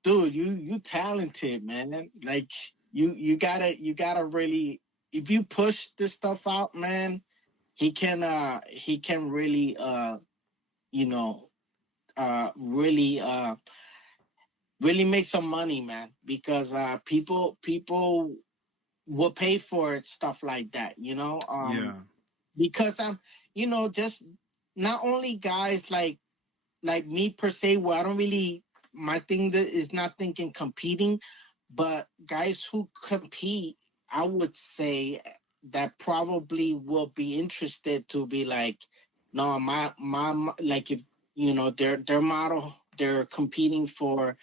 dude, you talented, man. Like, you gotta really, if you push this stuff out, man, he can really you know really really make some money, man, because people will pay for stuff like that, Yeah. because I'm, just not only guys like me per se, where I don't really, my thing that is not thinking competing, but guys who compete, I would say that probably will be interested to be like, no, like, if their model, they're competing for,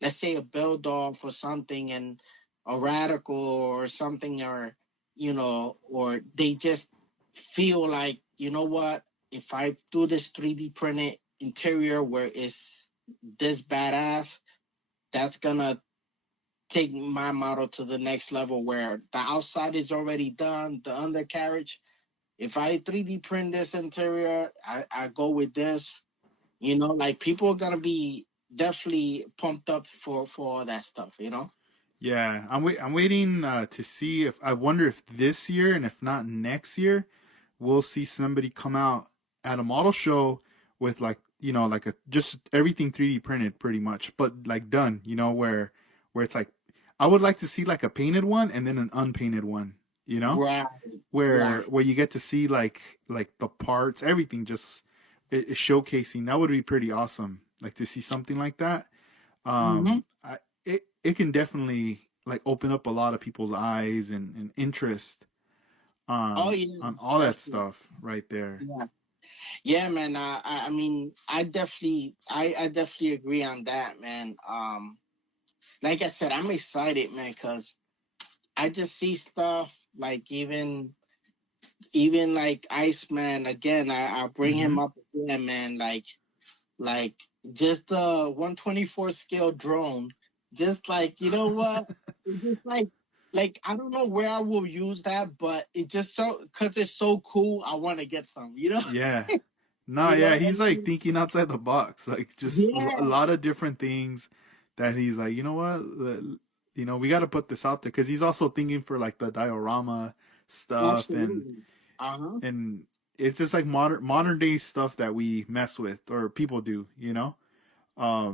let's say, a build off or something, and a radical or something, or they just feel like, what, if I do this 3D printed interior where it's this badass, that's gonna take my model to the next level, where the outside is already done, the undercarriage. If I 3D print this interior, I go with this. Like, people are gonna be definitely pumped up for all that stuff. Yeah, I'm waiting to see if I wonder if this year and if not next year, we'll see somebody come out at a model show with like like a just everything 3D printed pretty much, but like done. Where it's like I would like to see like a painted one and then an unpainted one. You know, Right, where right. where you get to see like the parts, everything just showcasing. That would be pretty awesome. Like to see something like that. Hmm. It can definitely like open up a lot of people's eyes and interest Oh yeah, on all that definitely. stuff right there. Yeah, yeah, man. I mean, I definitely agree on that, man. Like I said, I'm excited, man, because I just see stuff like, even like Iceman again. I bring Mm-hmm. him up again, man. Like just the 124 scale drone. Just like, what? It's just like I don't know where I will use that, but it just so, because it's so cool. I want to get some. Yeah. No, yeah, he's And like thinking outside the box, like just a yeah, lot of different things that he's like, you know what, we got to put this out there because he's also thinking for like the diorama stuff absolutely. Uh huh. and it's just like modern day stuff that we mess with or people do.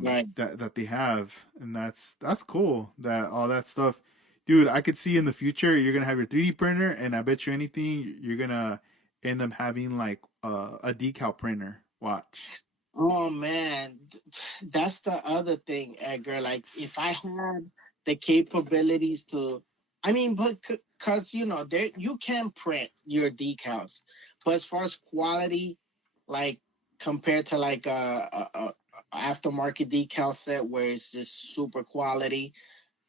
Right. That they have, and that's cool. That all that stuff, dude. I could see in the future you're gonna have your 3D printer, and I bet you anything you're gonna end up having like a decal printer. Watch. Oh man, that's the other thing, Edgar. Like, if I had the capabilities to, I mean, but because there, you can print your decals, but as far as quality, like, compared to like a aftermarket decal set where it's just super quality,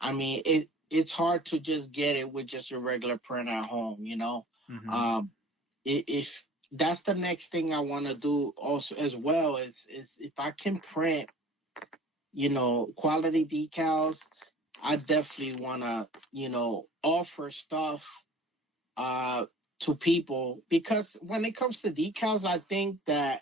I mean, it's hard to just get it with just a regular printer at home. Mm-hmm. Um, if that's the next thing I want to do also as well, is if I can print, quality decals, I definitely want to, offer stuff uh to people, because when it comes to decals, I think that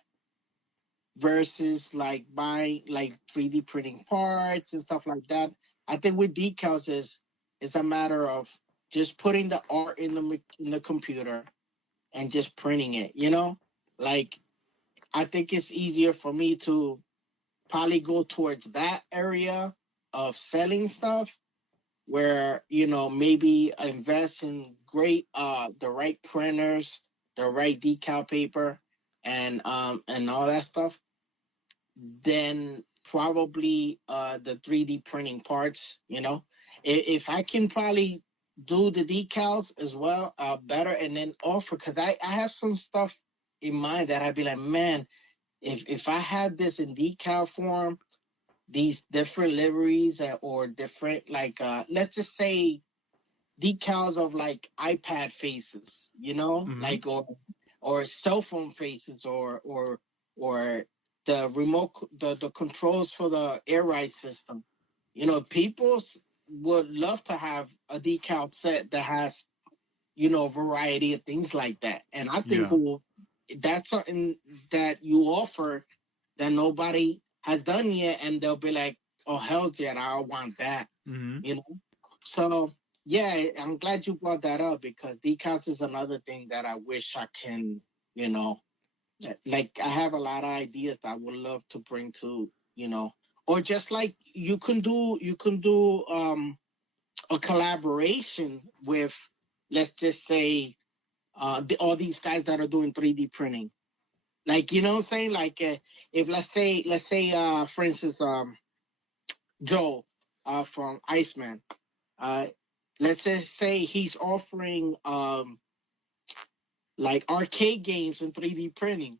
versus like buying like 3D printing parts and stuff like that, I think with decals is a matter of just putting the art in the computer and just printing it. Like, I think it's easier for me to probably go towards that area of selling stuff, where, maybe invest in great the right printers, the right decal paper, and all that stuff, then probably the 3D printing parts. If I can probably do the decals as well, better, and then offer, because I have some stuff in mind that I'd be like, man, if I had this in decal form, these different liveries or different like let's just say decals of like iPad faces, Mm-hmm. like or cell phone faces or the remote the controls for the air ride system. People would love to have a decal set that has a variety of things like that. And I think Yeah. that's something that you offer that nobody has done yet, and they'll be like, "Oh hell yeah, I want that," Mm-hmm. you know. So yeah, I'm glad you brought that up because decals is another thing that I wish I can, you know, like I have a lot of ideas that I would love to bring to, or just like you can do a collaboration with, let's just say, all these guys that are doing 3D printing. Like, you know what I'm saying? Like, if let's say, for instance, Joe, from Iceman, uh, let's just say he's offering, like arcade games in 3D printing.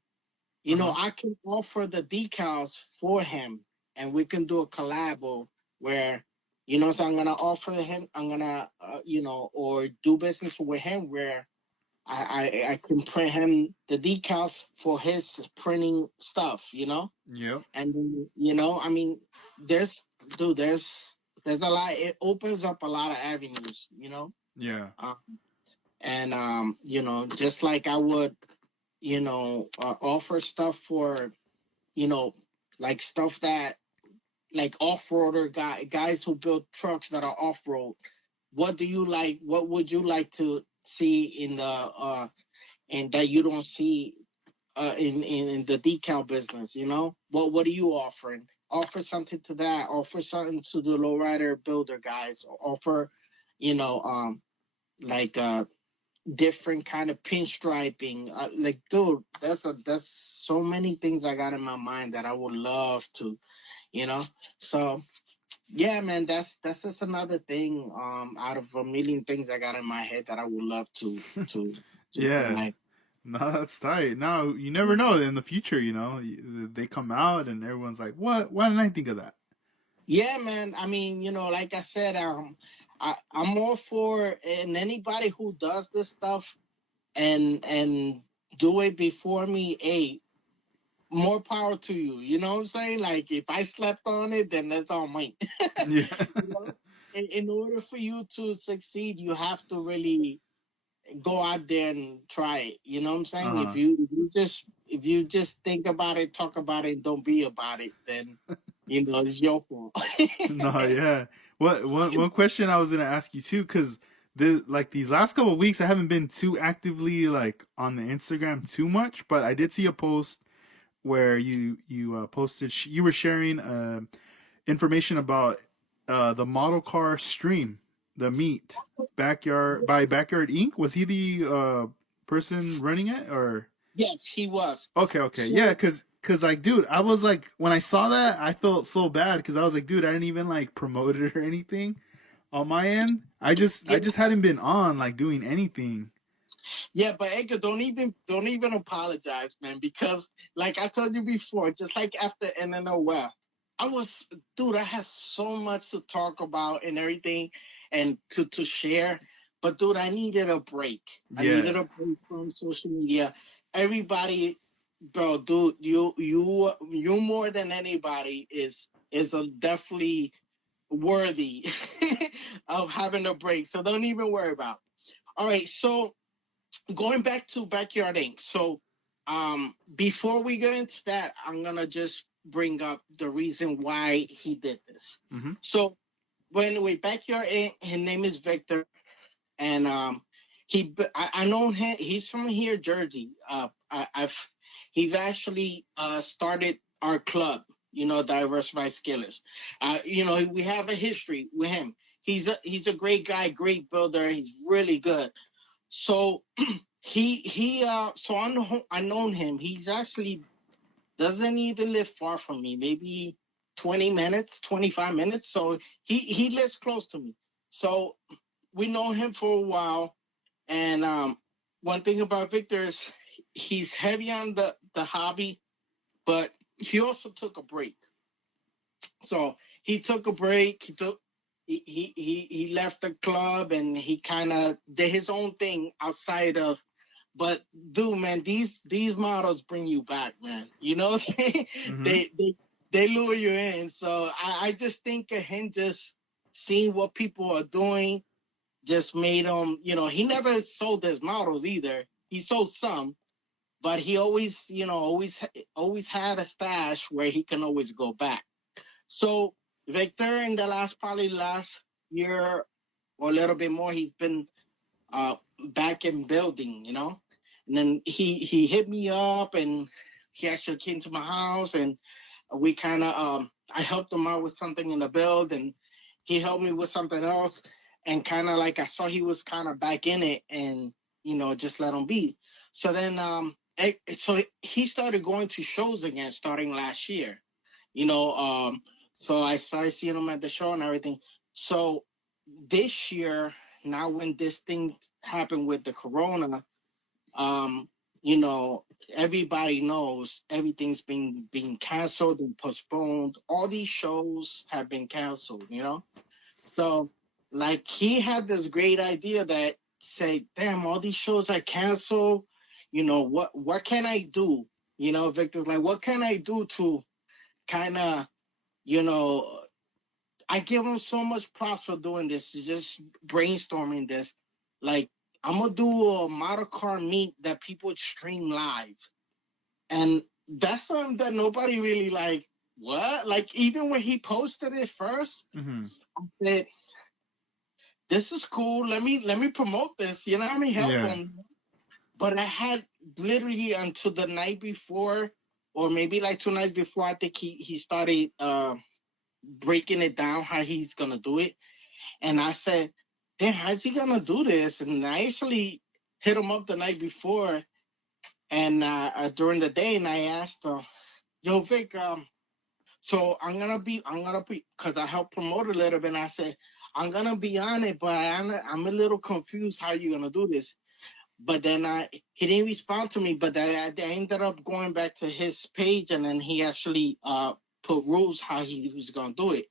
Uh-huh. I can offer the decals for him, and we can do a collab where, so I'm gonna offer him, I'm gonna, or do business with him where I can print him the decals for his printing stuff. Yep. And then, I mean, there's, dude, there's a lot. It opens up a lot of avenues. Yeah. Um, and just like I would, offer stuff for, you know, like stuff that like off-roader guys who build trucks that are off-road. What do you like? What would you like to see in the and that you don't see in the decal business? What are you offering? Offer something to that. Offer something to the lowrider builder guys. Offer, you know, like different kind of pinstriping. Like, dude, that's so many things I got in my mind that I would love to, you know. So yeah, man, that's just another thing out of a million things I got in my head that I would love to Yeah. try. No, that's tight. Now you never know in the future. They come out and everyone's like, "What? Why didn't I think of that?" Yeah, man. I mean, like I said, I'm all for, and anybody who does this stuff and do it before me, hey, more power to you. You know what I'm saying? Like if I slept on it, then that's all mine. Yeah. you know, in order for you to succeed, you have to really go out there and try it. You know what I'm saying? If Uh-huh. you just think about it, talk about it, don't be about it, then it's your fault. No, yeah. What one question I was gonna ask you too, because these last couple of weeks I haven't been too actively like on the Instagram too much, but I did see a post where you posted you were sharing information about the model car stream, the meet Backyard Inc. Was he the person running it or? Yes, he was. Okay, yeah, So cause like, dude, I was like, when I saw that, I felt so bad because I was like, dude, I didn't even like promote it or anything on my end. I yeah, just hadn't been on like doing anything. yeah, but Edgar, don't even apologize, man, because like I told you before, just like after NNOF, I was, dude, I had so much to talk about and everything, and to share. But dude, I needed a break. I needed Yeah, a break from social media. Everybody, bro, dude, you more than anybody is a definitely worthy of having a break. So don't even worry about. All right, so going back to Backyard Inc. So, before we get into that, I'm gonna just bring up the reason why he did this. mm-hmm. So, but anyway, Backyard Inc. His name is Victor, and I know him. He's from here, Jersey. He's actually started our club. Diversified Skillers. We have a history with him. He's a great guy, great builder. He's really good. So so I known him. He's actually doesn't even live far from me, maybe 20 minutes, 25 minutes. So he lives close to me. So we know him for a while. And one thing about Victor is he's heavy on the hobby, but he also took a break. So he took a break. He left the club and he kind of did his own thing outside of. But dude, man, these models bring you back, man. You know, Mm-hmm. they lure you in. So I just think of him just seeing what people are doing just made him. You know, he never sold his models either. He sold some, but he always, always had a stash where he can always go back. So Victor, in the probably last year or a little bit more, he's been uh, back in building, And then he hit me up and he actually came to my house and we kind of I helped him out with something in the build and he helped me with something else and kind of like I saw he was kind of back in it and just let him be. So then so he started going to shows again starting last year, you know. So I started seeing him at the show and everything. So this year, now when this thing happened with the corona, um, you know, everybody knows everything's been being canceled and postponed. All these shows have been canceled. So like he had this great idea that say, damn, all these shows are canceled. What can I do? Victor's like, what can I do to kind of, you know, I give him so much props for doing this, just brainstorming this. Like, I'm gonna do a model car meet that people stream live, and that's something that nobody really like. What? Like, even when he posted it first, Mm-hmm. I said, "This is cool. Let me promote this." You know what I mean? Help Yeah. him. But I had literally until the night before, or maybe like 2 nights before, I think he started breaking it down how he's gonna do it. And I said, damn, how's he gonna do this? And I actually hit him up the night before and during the day, and I asked him, yo, Vic, so I'm gonna be, cause I helped promote a little bit. And I said, I'm gonna be on it, but I'm a little confused how you gonna do this. But then he didn't respond to me. But then I ended up going back to his page, and then he actually put rules how he was gonna do it.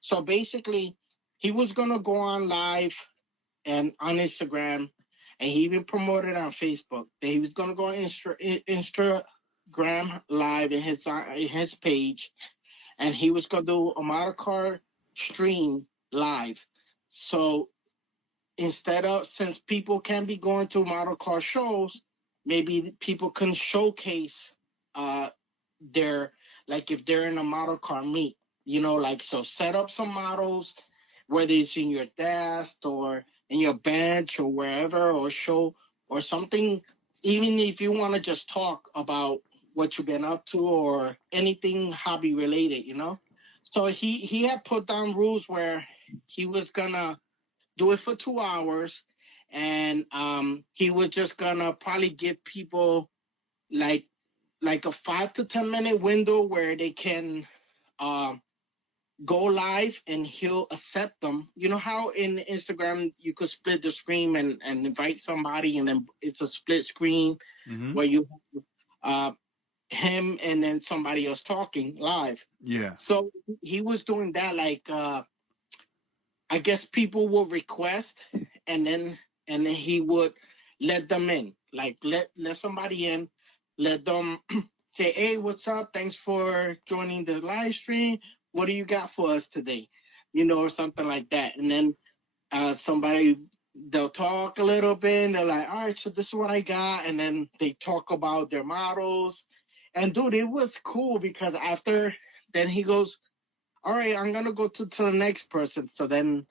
So basically, he was gonna go on live and on Instagram, and he even promoted on Facebook that he was gonna go on Instagram live in his page, and he was gonna do a model car stream live. So instead of, since people can be going to model car shows, maybe people can showcase uh their, like if they're in a model car meet, like, so set up some models, whether it's in your desk or in your bench or wherever, or show or something, even if you want to just talk about what you've been up to or anything hobby related. So he had put down rules where he was gonna do it for 2 hours, and he was just gonna probably give people like a 5 to 10 minute window where they can um go live, and he'll accept them. You know how in Instagram you could split the screen and invite somebody, and then it's a split screen Mm-hmm. where you uh him and then somebody else talking live. Yeah. So he was doing that, like I guess people will request, and then he would let them in, like let somebody in, let them say, "Hey, what's up? Thanks for joining the live stream. What do you got for us today?" Or something like that. And then somebody, they'll talk a little bit, and they're like, "All right, so this is what I got," and then they talk about their models. And dude, it was cool because after then he goes, "All right, I'm gonna go to the next person." So then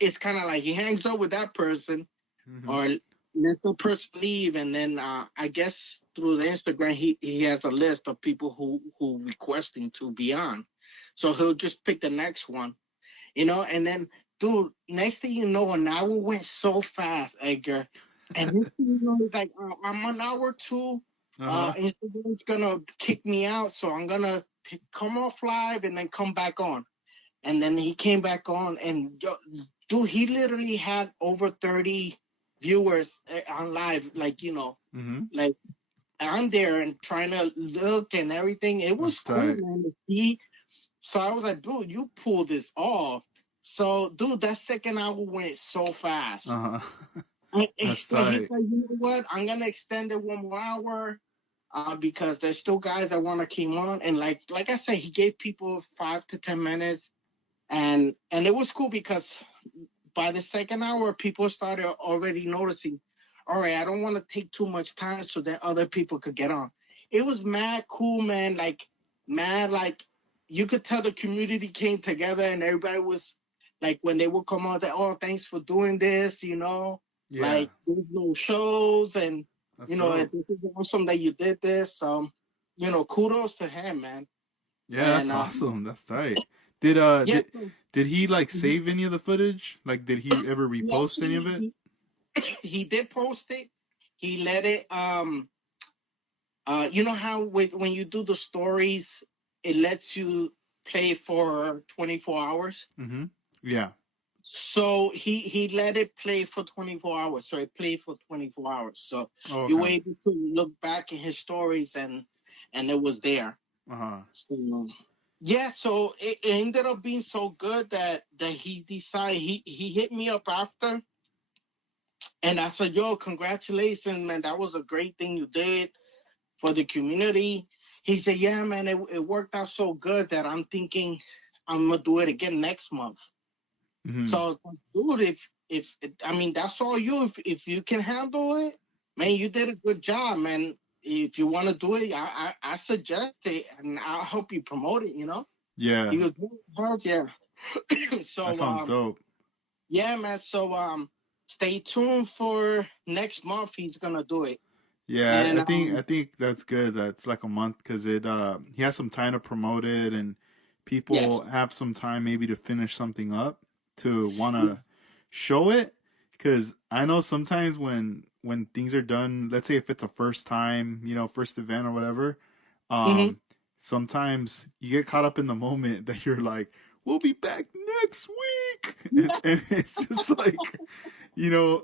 it's kind of like he hangs up with that person, Mm-hmm. or lets the person leave, and then I guess through the Instagram he has a list of people who requesting to be on, so he'll just pick the next one, and then dude, next thing you know, an hour went so fast, Edgar, and next thing you know, it's like I'm an hour two. Uh-huh. Instagram's gonna kick me out, so I'm gonna come off live and then come back on. And then he came back on, and dude, he literally had over 30 viewers on live, like Mm-hmm. like on there and trying to look and everything. It was That's cool, tight. man, to see. So I was like, dude, you pulled this off. So, dude, that second hour went so fast. Uh-huh. And That's he tight. said, you know what? I'm gonna extend it one more hour, because there's still guys that want to keep on. And like I said, he gave people 5 to 10 minutes, and it was cool because by the second hour, people started already noticing. All right, I don't want to take too much time so that other people could get on. It was mad cool, man. Like mad, like you could tell the community came together and everybody was like when they would come out, that oh, thanks for doing this, Yeah. like there's no shows and That's dope. this is awesome that you did this. Kudos to him, man. Yeah, that's And awesome. That's tight. Did uh yeah, did did he like mhm. save any of the footage? Like did he ever He repost any of actually it? he did post it. He let it. You know how when you do the stories, it lets you play for 24 hours. Mm-hmm. Yeah. So he let it play for 24 hours. So it played for 24 hours. So Oh, you okay. were able to look back in his stories and it was there. Uh-huh. So, yeah, so it ended up being so good that he decided he hit me up after. And I said, yo, congratulations, man. That was a great thing you did for the community. He said, yeah, man, it worked out so good that I'm thinking I'm going to do it again next month. Mm-hmm. So, I was like, dude, I mean, that's all you. If you can handle it, man, you did a good job, man. If you want to do it, I suggest it and I'll help you promote it, Yeah. He goes, yeah. That So, sounds dope. yeah, man. So, stay tuned for next month. He's going to do it. Yeah, And, I think that's good. That's like a month because it he has some time to promote it and people yes. have some time maybe to finish something up to want to show it. Because I know sometimes when things are done, let's say if it's a first time, first event or whatever, Mm-hmm. um, sometimes you get caught up in the moment that you're like, we'll be back next week, and it's just like,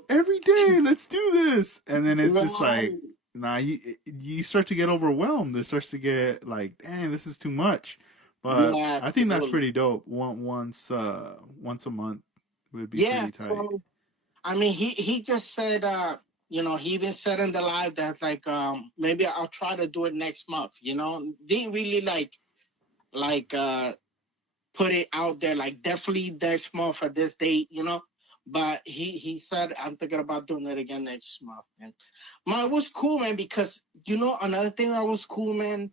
every day, let's do this. And then it's just like, Right. nah, you start to get overwhelmed. It starts to get like, dang, this is too much. But Yeah, I think that's absolutely. pretty dope. Once a month would be Yeah. pretty tight. So, I mean, he just said, he even said in the live that like, maybe I'll try to do it next month. Didn't really like put it out there like definitely next month at this date. But he said I'm thinking about doing it again next month. And man, it was cool, man, because another thing that was cool, man,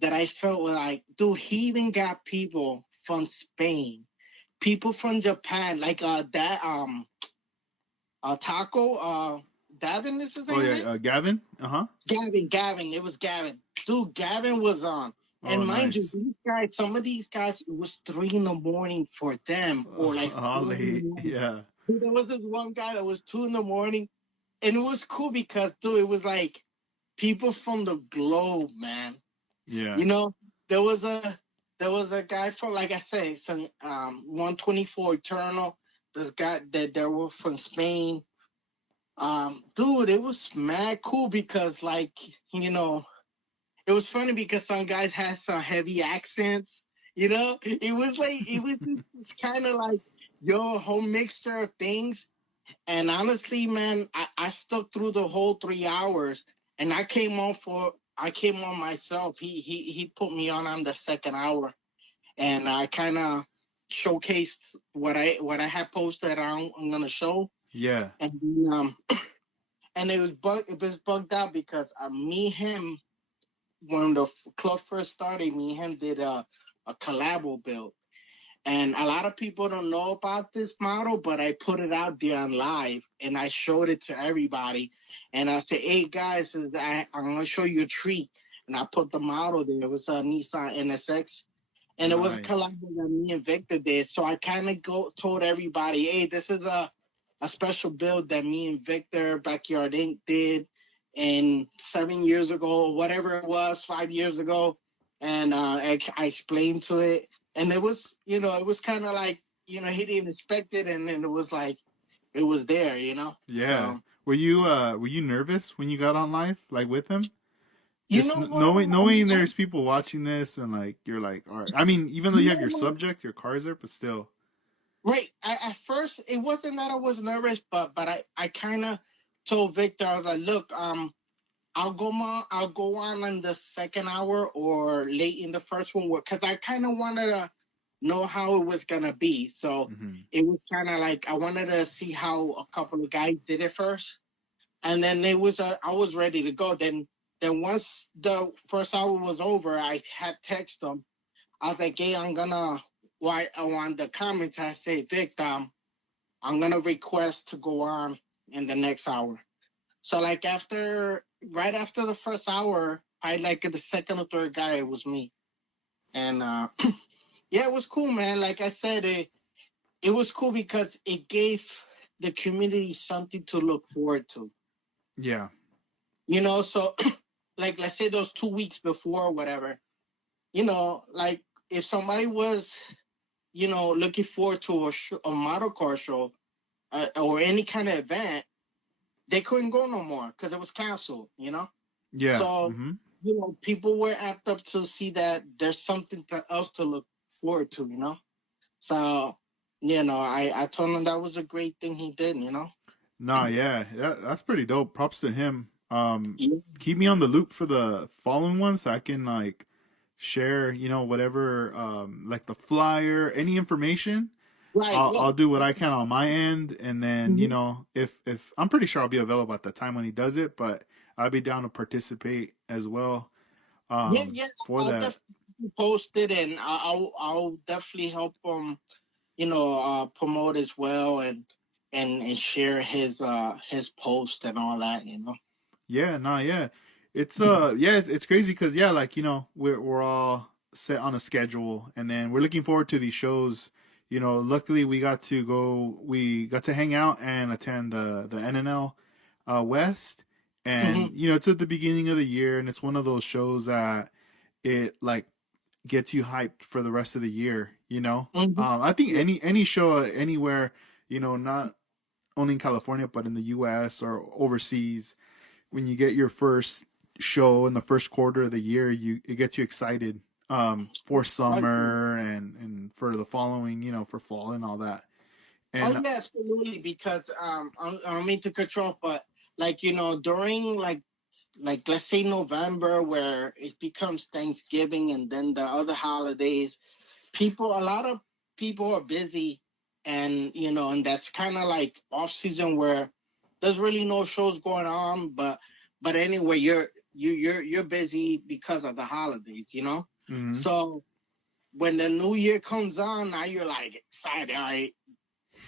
that I felt like, dude, he even got people from Spain, people from Japan, like that Taco Davin is his Oh name, yeah, right? Gavin. Uh huh. Gavin, it was Gavin. Dude, Gavin was on. Oh And mind you, nice. these guys, some of these guys, it was 3 in the morning for them, or like All 4 in the late. morning. Yeah. Dude, there was this one guy that was 2 in the morning, and it was cool because, dude, it was like people from the globe, man. Yeah. You know, there was a there was a guy from, like I say, some 124 Eternal. This guy that they were from Spain. Dude, it was mad cool because, like, it was funny because some guys had some heavy accents. It was just kind of like your whole mixture of things. And honestly, man, I stuck through the whole 3 hours, and I came on myself. He put me on the second hour, and I kind of showcased what I had posted. I'm gonna show, Yeah. and and it was bugged out because me and him, when the club first started, me and him did a collabo build. And a lot of people don't know about this model, but I put it out there on live and I showed it to everybody. And I said, hey guys, I'm going to show you a treat. And I put the model there. It was a Nissan Nsx. And it was a Nice. collab that me and Victor did. So I kind of told everybody, hey, this is a special build that me and Victor Backyard Inc. did and 7 years ago, whatever it was, 5 years ago. And I explained to it. And it was kind of like, he didn't expect it. And then it was like, it was there. Yeah. So Were you nervous when you got on live like with him? You Just know what? knowing there's people watching this and like you're like, all right. I mean, even though you have your subject, your cars there, but still. Right. At first, it wasn't that I was nervous, but I kind of told Victor, I was like, look, I'll go on in the second hour or late in the first one, because I kind of wanted to know how it was gonna be. So Hmm. it was kind of like I wanted to see how a couple of guys did it first, and then I was ready to go. Then once the first hour was over, I had text them. I was like, hey, I'm gonna. Why on the comments I say, Vic, I'm gonna request to go on in the next hour. So like right after the first hour, I like the second or third guy, it was me. And yeah, it was cool, man. Like I said, it was cool because it gave the community something to look forward to. Yeah. So like let's say those 2 weeks before or whatever, like if somebody was, looking forward to a model car show, or any kind of event, they couldn't go no more because it was canceled. Yeah. So, Hmm. people were amped up to see that there's something else to look forward to. So, I told him that was a great thing he did. Nah, yeah, that's pretty dope. Props to him. Yeah. Keep me on the loop for the following one so I can like share, whatever, like the flyer, any information. Right. I'll Yeah. do what I can on my end, and then Mhm. if I'm pretty sure I'll be available at the time when he does it, but I'll be down to participate as well. Yeah. Yeah. For I'll that. definitely post it, and I'll definitely help him, promote as well, and share his post and all that. Yeah, nah, yeah. It's crazy because yeah, like we're all set on a schedule, and then we're looking forward to these shows. Luckily we got to hang out and attend the NNL West, and Hmm. it's at the beginning of the year, and it's one of those shows that it like gets you hyped for the rest of the year. Hmm. I think Yeah. any show anywhere, not only in California but in the U.S. or overseas when you get your first show in the first quarter of the year, it gets you excited for Oh, yeah. summer and for the following, for fall and all that. Oh, And yeah, absolutely. Because I don't mean to control, but like during like let's say November, where it becomes Thanksgiving and then the other holidays, a lot of people are busy, and and that's kind of like off season where there's really no shows going on. But anyway, you're busy because of the holidays. mhm. So when the new year comes on, now you're like excited. All right,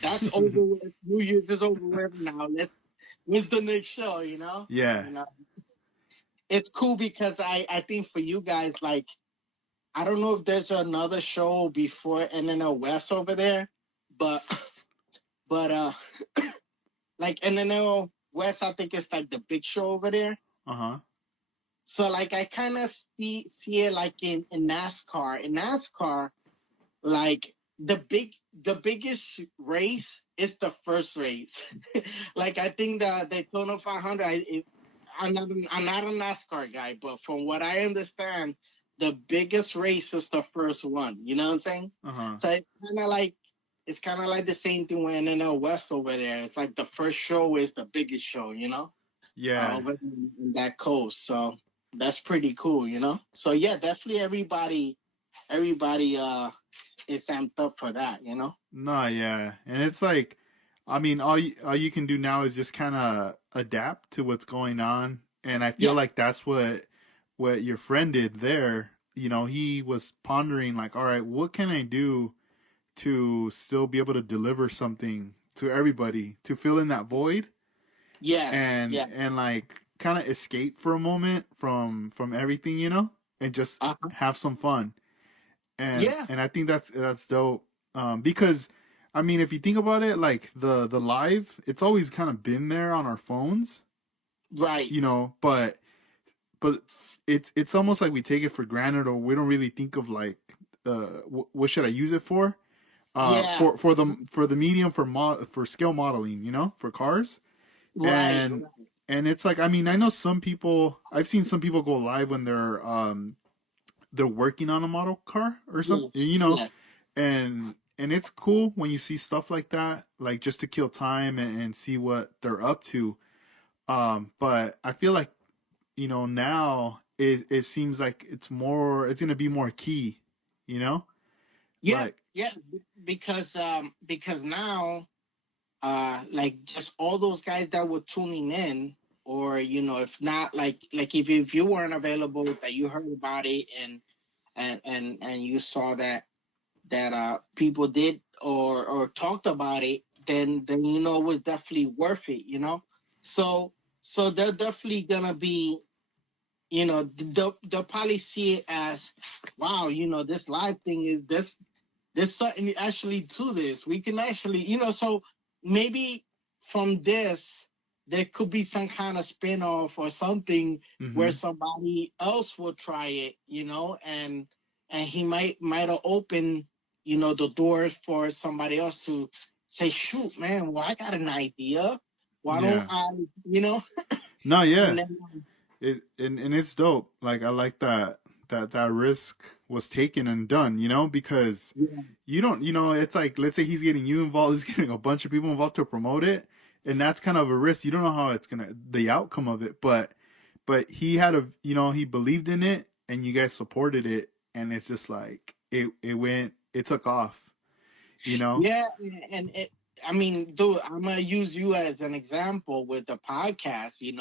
that's over with. New Year's is over with now. When's the next show? Yeah. You know, it's cool because I think for you guys, like, I don't know if there's another show before NNL West over there, but but like NNL West, I think it's like the big show over there. Uh-huh. So like I kind of see it like in NASCAR. In NASCAR, like the biggest race is the first race. Like I think the Daytona 500. I'm not a NASCAR guy, but from what I understand, the biggest race is the first one. You know what I'm saying? Uh-huh. So it's kind of like the same thing with NNL West over there. It's like the first show is the biggest show. Yeah. Over in that coast. So that's pretty cool. So yeah, definitely everybody is amped up for that. No, yeah. And it's like I mean all you can do now is just kind of adapt to what's going on, and I feel Yeah. like that's what your friend did there. He was pondering like, all right, what can I do to still be able to deliver something to everybody to fill in that void Yes. and Yeah. like kind of escape for a moment from everything, and just Uh-huh. have some fun. and Yeah. and I think that's dope, because I mean if you think about it, like the live, it's always kind of been there on our phones, Right. but it's almost like we take it for granted, or we don't really think of like what should I use it for, Yeah. for the medium for scale modeling, for cars. Right. And Right. and it's like, I mean, I know some people. I've seen some people go live when they're working on a model car or something, Yes, you know, yes, and it's cool when you see stuff like that, like just to kill time and see what they're up to. But I feel like, now it seems like it's gonna be more key, you know, yeah, like yeah. Because now, like just all those guys that were tuning in, or if not, like if you weren't available, that you heard about it, and you saw that people did or talked about it, then it was definitely worth it, so they're definitely gonna be, they'll probably see it as, wow, this live thing is this, there's something actually to this. We can actually, so maybe from this, there could be some kind of spin-off or something where hmm somebody else will try it, and he might have opened, the doors for somebody else to say, shoot, man, well, I got an idea. Why don't yeah. I, you know? No, And yeah. then, And it's dope. Like I like that risk was taken and done, because yeah, you don't, it's like, let's say he's getting you involved, he's getting a bunch of people involved to promote it, and that's kind of a risk. You don't know how it's gonna, the outcome of it, but he had he believed in it, and you guys supported it, and it's just like it took off, you know. yeah, and I mean, dude, I'm gonna use you as an example with the podcast. You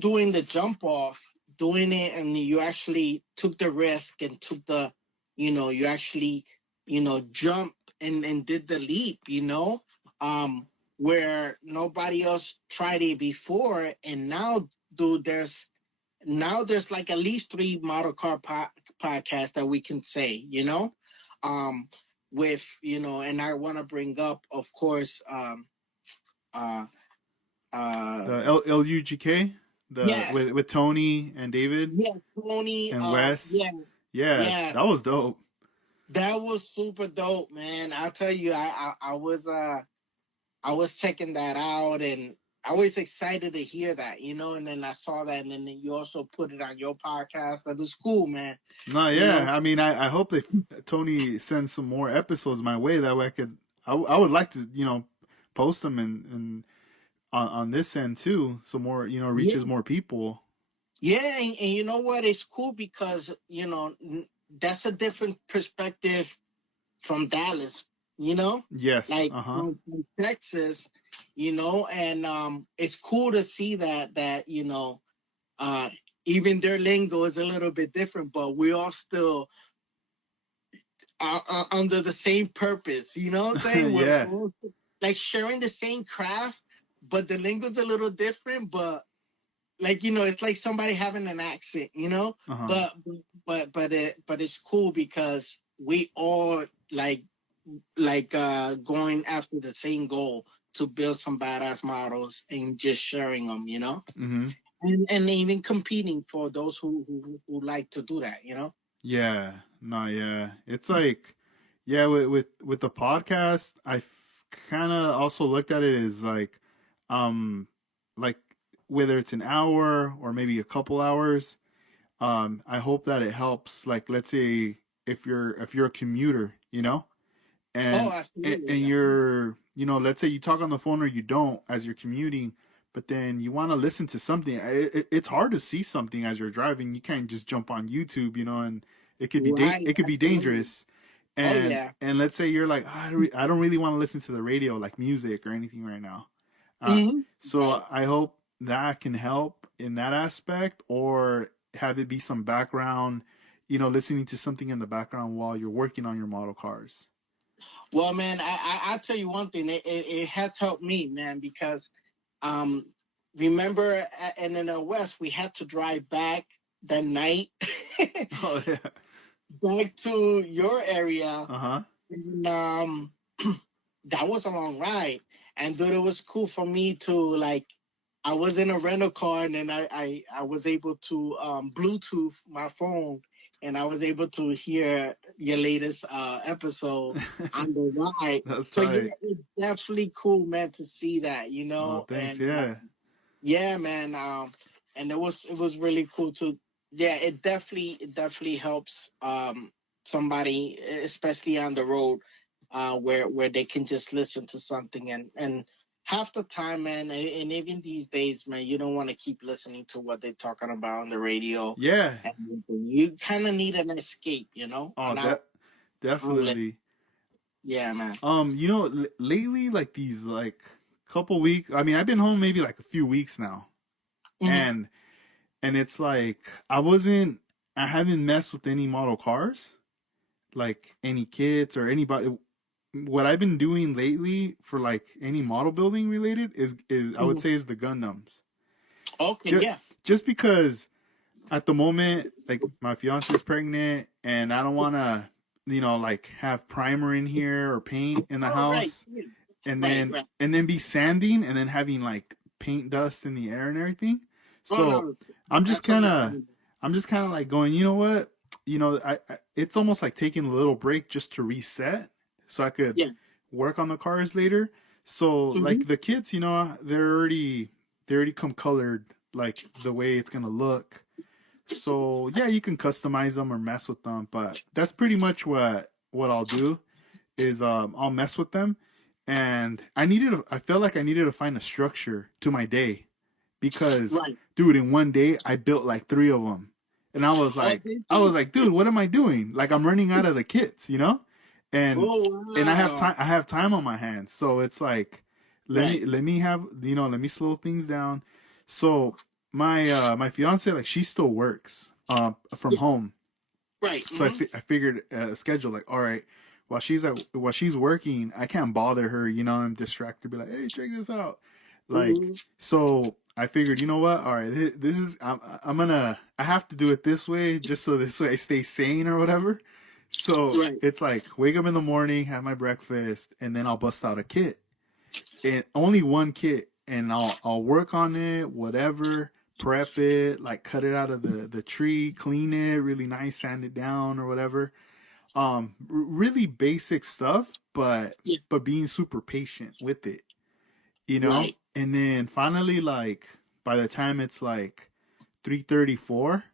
doing the jump off, doing it, and you actually took the risk and took you actually, jumped and did the leap. Where nobody else tried it before, and now, dude, there's like at least three model car podcasts that we can say, um, with, and I want to bring up, of course, uh, uh, The LUGK, the yes, with Tony and David yes, Tony, and Wes. yeah, Yeah, yeah, that was dope. that was super dope, man. I'll tell you, I was checking that out, and I was excited to hear that, and then I saw that, and then you also put it on your podcast. That was cool, man. No, You know, yeah. I mean, I hope Tony sends some more episodes my way. That way I would like to, post them and on this end too, so more, reaches yeah, more people. yeah, and you know what? It's cool because that's a different perspective from Dallas, Yes. like Uh-huh. from Texas, and it's cool to see that uh, even their lingo is a little bit different, but we all still are under the same purpose. You know what I'm saying? We're Yeah. all like sharing the same craft, but the lingo's a little different. But like it's like somebody having an accent, Uh-huh. but but it's cool because we all going after the same goal to build some badass models and just sharing them, Mm-hmm. and even competing for those who like to do that. Yeah. No, yeah. It's like, yeah, with the podcast, I kind of also looked at it as um, like whether it's an hour or maybe a couple hours. I hope that it helps. Like, let's say if you're a commuter, Oh, and absolutely, you're, let's say you talk on the phone or you don't as you're commuting, but then you want to listen to something. It's hard to see something as you're driving. You can't just jump on YouTube, and right, it could be absolutely. dangerous. Oh And yeah. let's say you're like, I don't really want to listen to the radio, like music or anything right now. Uh, Hmm. so Right. I hope that can help in that aspect, or have it be some background, listening to something in the background while you're working on your model cars. Well, man, I'll tell you one thing. It has helped me, man, because um, remember, and in the West, we had to drive back the night Oh yeah. back to your area, Uh huh. and that was a long ride. And dude, it was cool for me to like. I was in a rental car, and then I was able to Bluetooth my phone and I was able to hear your latest episode on the ride. That's So yeah, tight. it's definitely cool, man, to see that, Oh, thanks. and Yeah. yeah, man. And it was really cool to, yeah. It definitely helps somebody, especially on the road, where they can just listen to something, and half the time, man, and even these days, man, you don't want to keep listening to what they're talking about on the radio, Yeah. and you kind of need an escape, Oh, an outlet. definitely. Yeah, man. Lately, like these, like couple weeks. I mean, I've been home maybe like a few weeks now, Hmm. and it's like I haven't messed with any model cars, like any kits or anybody. What I've been doing lately for like any model building related is I would Hmm. say is the Gundams. Okay, Just yeah. just because at the moment, like my fiance is pregnant, and I don't want to, like have primer in here or paint in the Oh, right. house, Yeah. and Right, then right. be sanding and then having like paint dust in the air and everything. Oh So no, I'm just that's kind of understandable. like going, you know what? It's almost like taking a little break just to reset so I could Yeah. work on the cars later. So Hmm. like the kits, they already come colored like the way it's gonna look. So yeah, you can customize them or mess with them, but that's pretty much what I'll do is I'll mess with them, and I felt like I needed to find a structure to my day because Right. dude, in one day I built like three of them, and Oh, did I was you? like, dude, what am I doing? Like I'm running out of the kits, and Oh, I have wow. time on my hands, so it's like Right. let me have let me slow things down. So my fiance, like, she still works from Yeah. home, Right. so Hmm. I figured a schedule like, all right, while she's working, I can't bother her, I'm distracted, be like, hey, check this out, like, Hmm. so I figured, you know what, all right, this is I have to do it this way just so this way I stay sane or whatever. So Right. it's like wake up in the morning, have my breakfast, and then I'll bust out a kit, and only one kit, and I'll work on it, whatever, prep it, like cut it out of the tree, clean it really nice, sand it down or whatever. Really basic stuff, but Yeah. being super patient with it, Right. And then finally, like by the time it's like 3:34,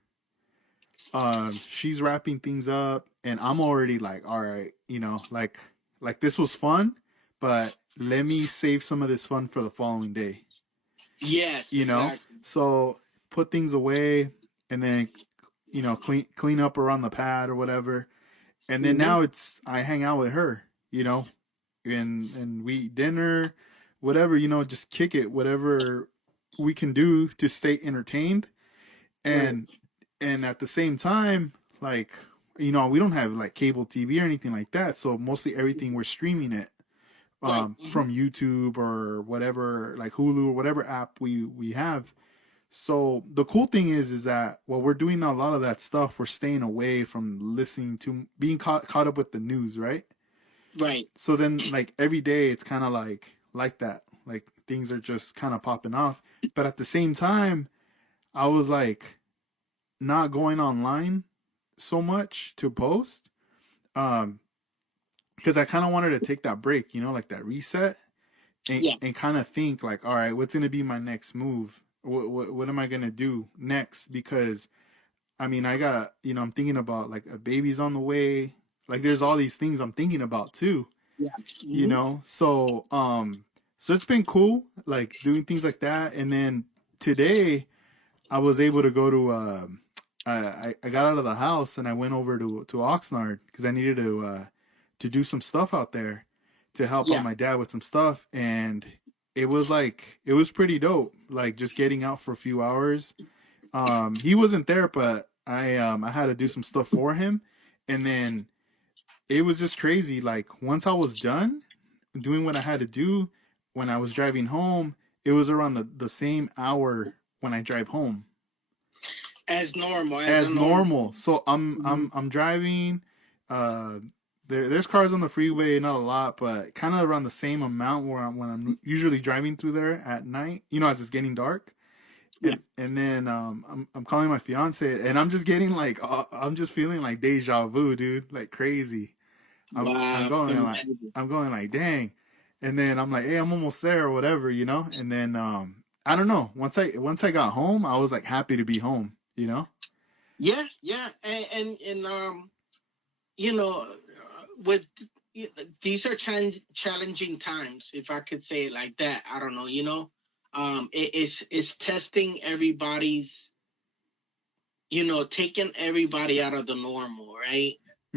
she's wrapping things up, and I'm already like, all right, like this was fun, but let me save some of this fun for the following day, Yes. you know. Exactly. So put things away, and then clean up around the pad or whatever, and then Hmm. now it's I hang out with her, and we eat dinner, whatever, just kick it, whatever we can do to stay entertained, Right. and at the same time, like, we don't have like cable TV or anything like that, so mostly everything we're streaming it Right. Hmm. from YouTube or whatever, like Hulu or whatever app we have. So the cool thing is that while we're doing a lot of that stuff, we're staying away from listening to being caught up with the news, right? Right. So then, like, every day it's kind of like that, like things are just kind of popping off, but at the same time I was like not going online so much to post, um because I kind of wanted to take that break, like that reset, and Yeah. kind of think like, all right, what's going to be my next move, what am I going to do next, because I mean, I got, I'm thinking about like a baby's on the way, like there's all these things I'm thinking about too, Yeah. Hmm. so so it's been cool, like doing things like that. And then today I was able to go to I got out of the house and I went over to Oxnard because I needed to do some stuff out there to help out Yeah. my dad with some stuff, and it was pretty dope, like just getting out for a few hours. He wasn't there, but I had to do some stuff for him, and then it was just crazy. Like once I was done doing what I had to do, when I was driving home, it was around the same hour when I drive home As normal. As a as normal. normal. So Hmm. I'm driving. Uh, there's cars on the freeway, not a lot, but kind of around the same amount when I'm usually driving through there at night. As it's getting dark, Yeah. and then I'm calling my fiance, and I'm just getting like I'm just feeling like deja vu, dude, like crazy. I'm Wow. going like Imagine. dang, and then I'm like, hey, I'm almost there or whatever, you know. And then I don't know. Once I got home, I was like happy to be home, you know. Yeah, yeah, and you know, with these are challenging times, if I could say it like that. I don't know, it's testing everybody's, taking everybody out of the normal, right?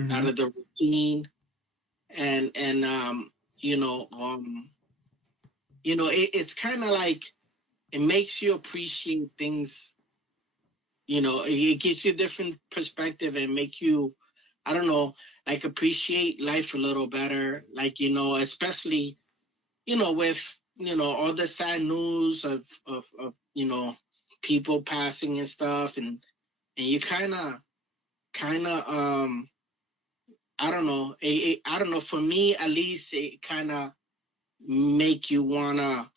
Out Hmm. of the routine, and you know, um, it's kind of like it makes you appreciate things. It gives you a different perspective and make you, I don't know, like appreciate life a little better. Like, especially, with, all the sad news of people passing and stuff. And you kind of, I don't know, I don't know, for me, at least it kind of make you wanna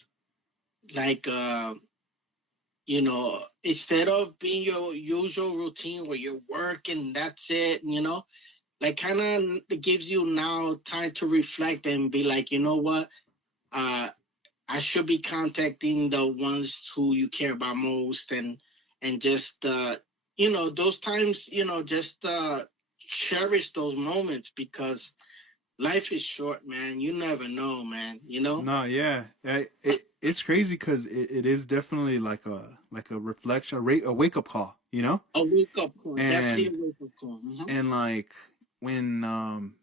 like, instead of being your usual routine where you work and that's it, like kind of gives you now time to reflect and be like, you know what, uh, I should be contacting the ones who you care about most, and just those times, just cherish those moments because life is short, man. You never know, man. No, yeah, it's crazy because it is definitely like a reflection, a wake up call, you know. A wake up call, definitely And a wake up call. like when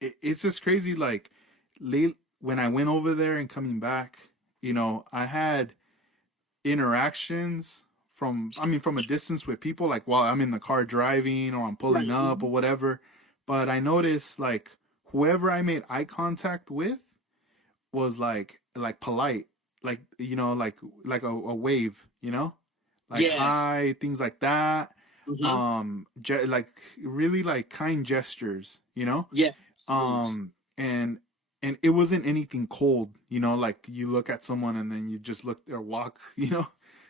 it's just crazy like late when I went over there and coming back, you know, I had interactions from a distance with people like while I'm in the car driving or I'm pulling Right. up or whatever. But I noticed like whoever I made eye contact with was like polite, like you know, like a wave, you know, like Yes. hi, things like that. hmm Like really like kind gestures, you know. Yes. Yes. um and it wasn't anything cold, you know, like you look at someone and then you just look or walk you know,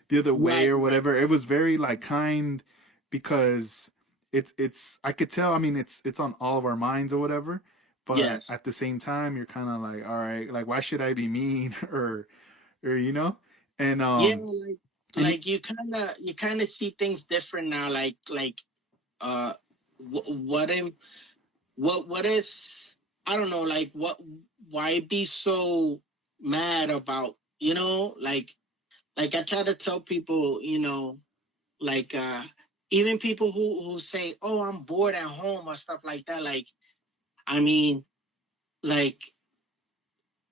the other way Right. or Right. whatever. It was very like kind because it's I could tell, I mean it's on all of our minds or whatever, but Yes. at the same time you're kind of like, all right, like why should I be mean or you know. And Yeah. and Like you kind of see things different now. Like uh, what if what is, I don't know, like why be so mad about, like I try to tell people, like even people who say, oh, I'm bored at home or stuff like that. Like, I mean, like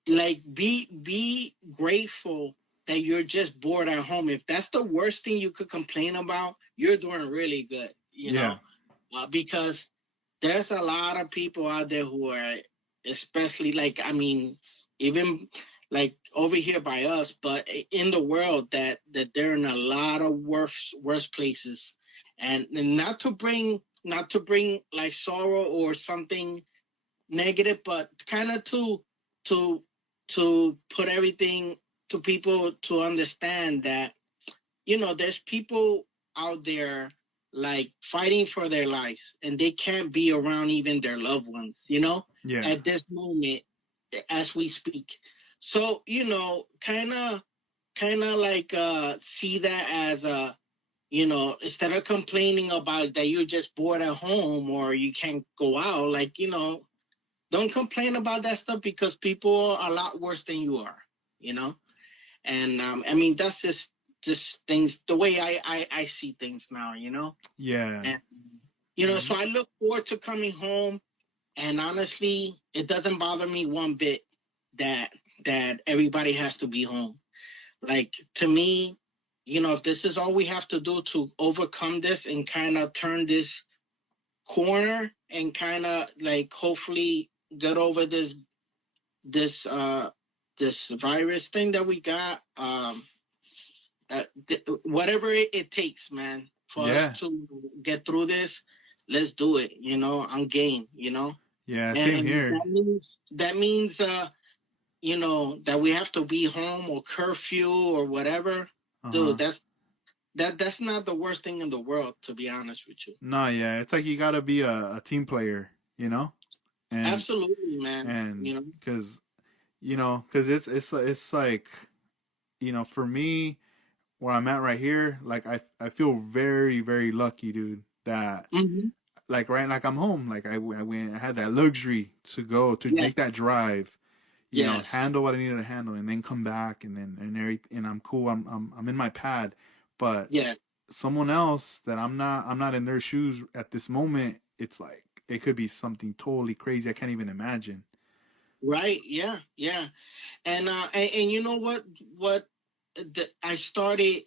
be grateful that you're just bored at home. If that's the worst thing you could complain about, you're doing really good, yeah. because there's a lot of people out there who are, especially, like, I mean, even like over here by us, but in the world, that they're in a lot of worse places. And not to bring like sorrow or something negative, but kind of to put everything to people to understand that, there's people out there like fighting for their lives and they can't be around even their loved ones, Yeah. at this moment as we speak. So, kind of like see that as a, instead of complaining about that you're just bored at home or you can't go out, like, don't complain about that stuff because people are a lot worse than you are, you know? And I mean, that's just things, the way I see things now, Yeah. And, Hmm. so I look forward to coming home. And honestly, it doesn't bother me one bit that everybody has to be home. Like, to me, if this is all we have to do to overcome this and kind of turn this corner and kind of like hopefully get over this this virus thing that we got, whatever it takes, man, for us Yeah. to get through this, let's do it. I'm game. Yeah, same And here. that means that we have to be home or curfew or whatever. Dude, Uh-huh. that's not the worst thing in the world, to be honest with you. No, yeah, it's like you gotta be a team player, you know, and Absolutely, man. and You know. because because it's like for me where I'm at right here, like I feel very very lucky, dude. That Hmm. like I'm home, like I went, I had that luxury to go to Yeah. make that drive, Yes. handle what I needed to handle, and then come back, and then and everything, and I'm cool. I'm in my pad, but Yeah. someone else that I'm not in their shoes at this moment. It's like it could be something totally crazy. I can't even imagine. Right. Yeah. Yeah. And you know what I started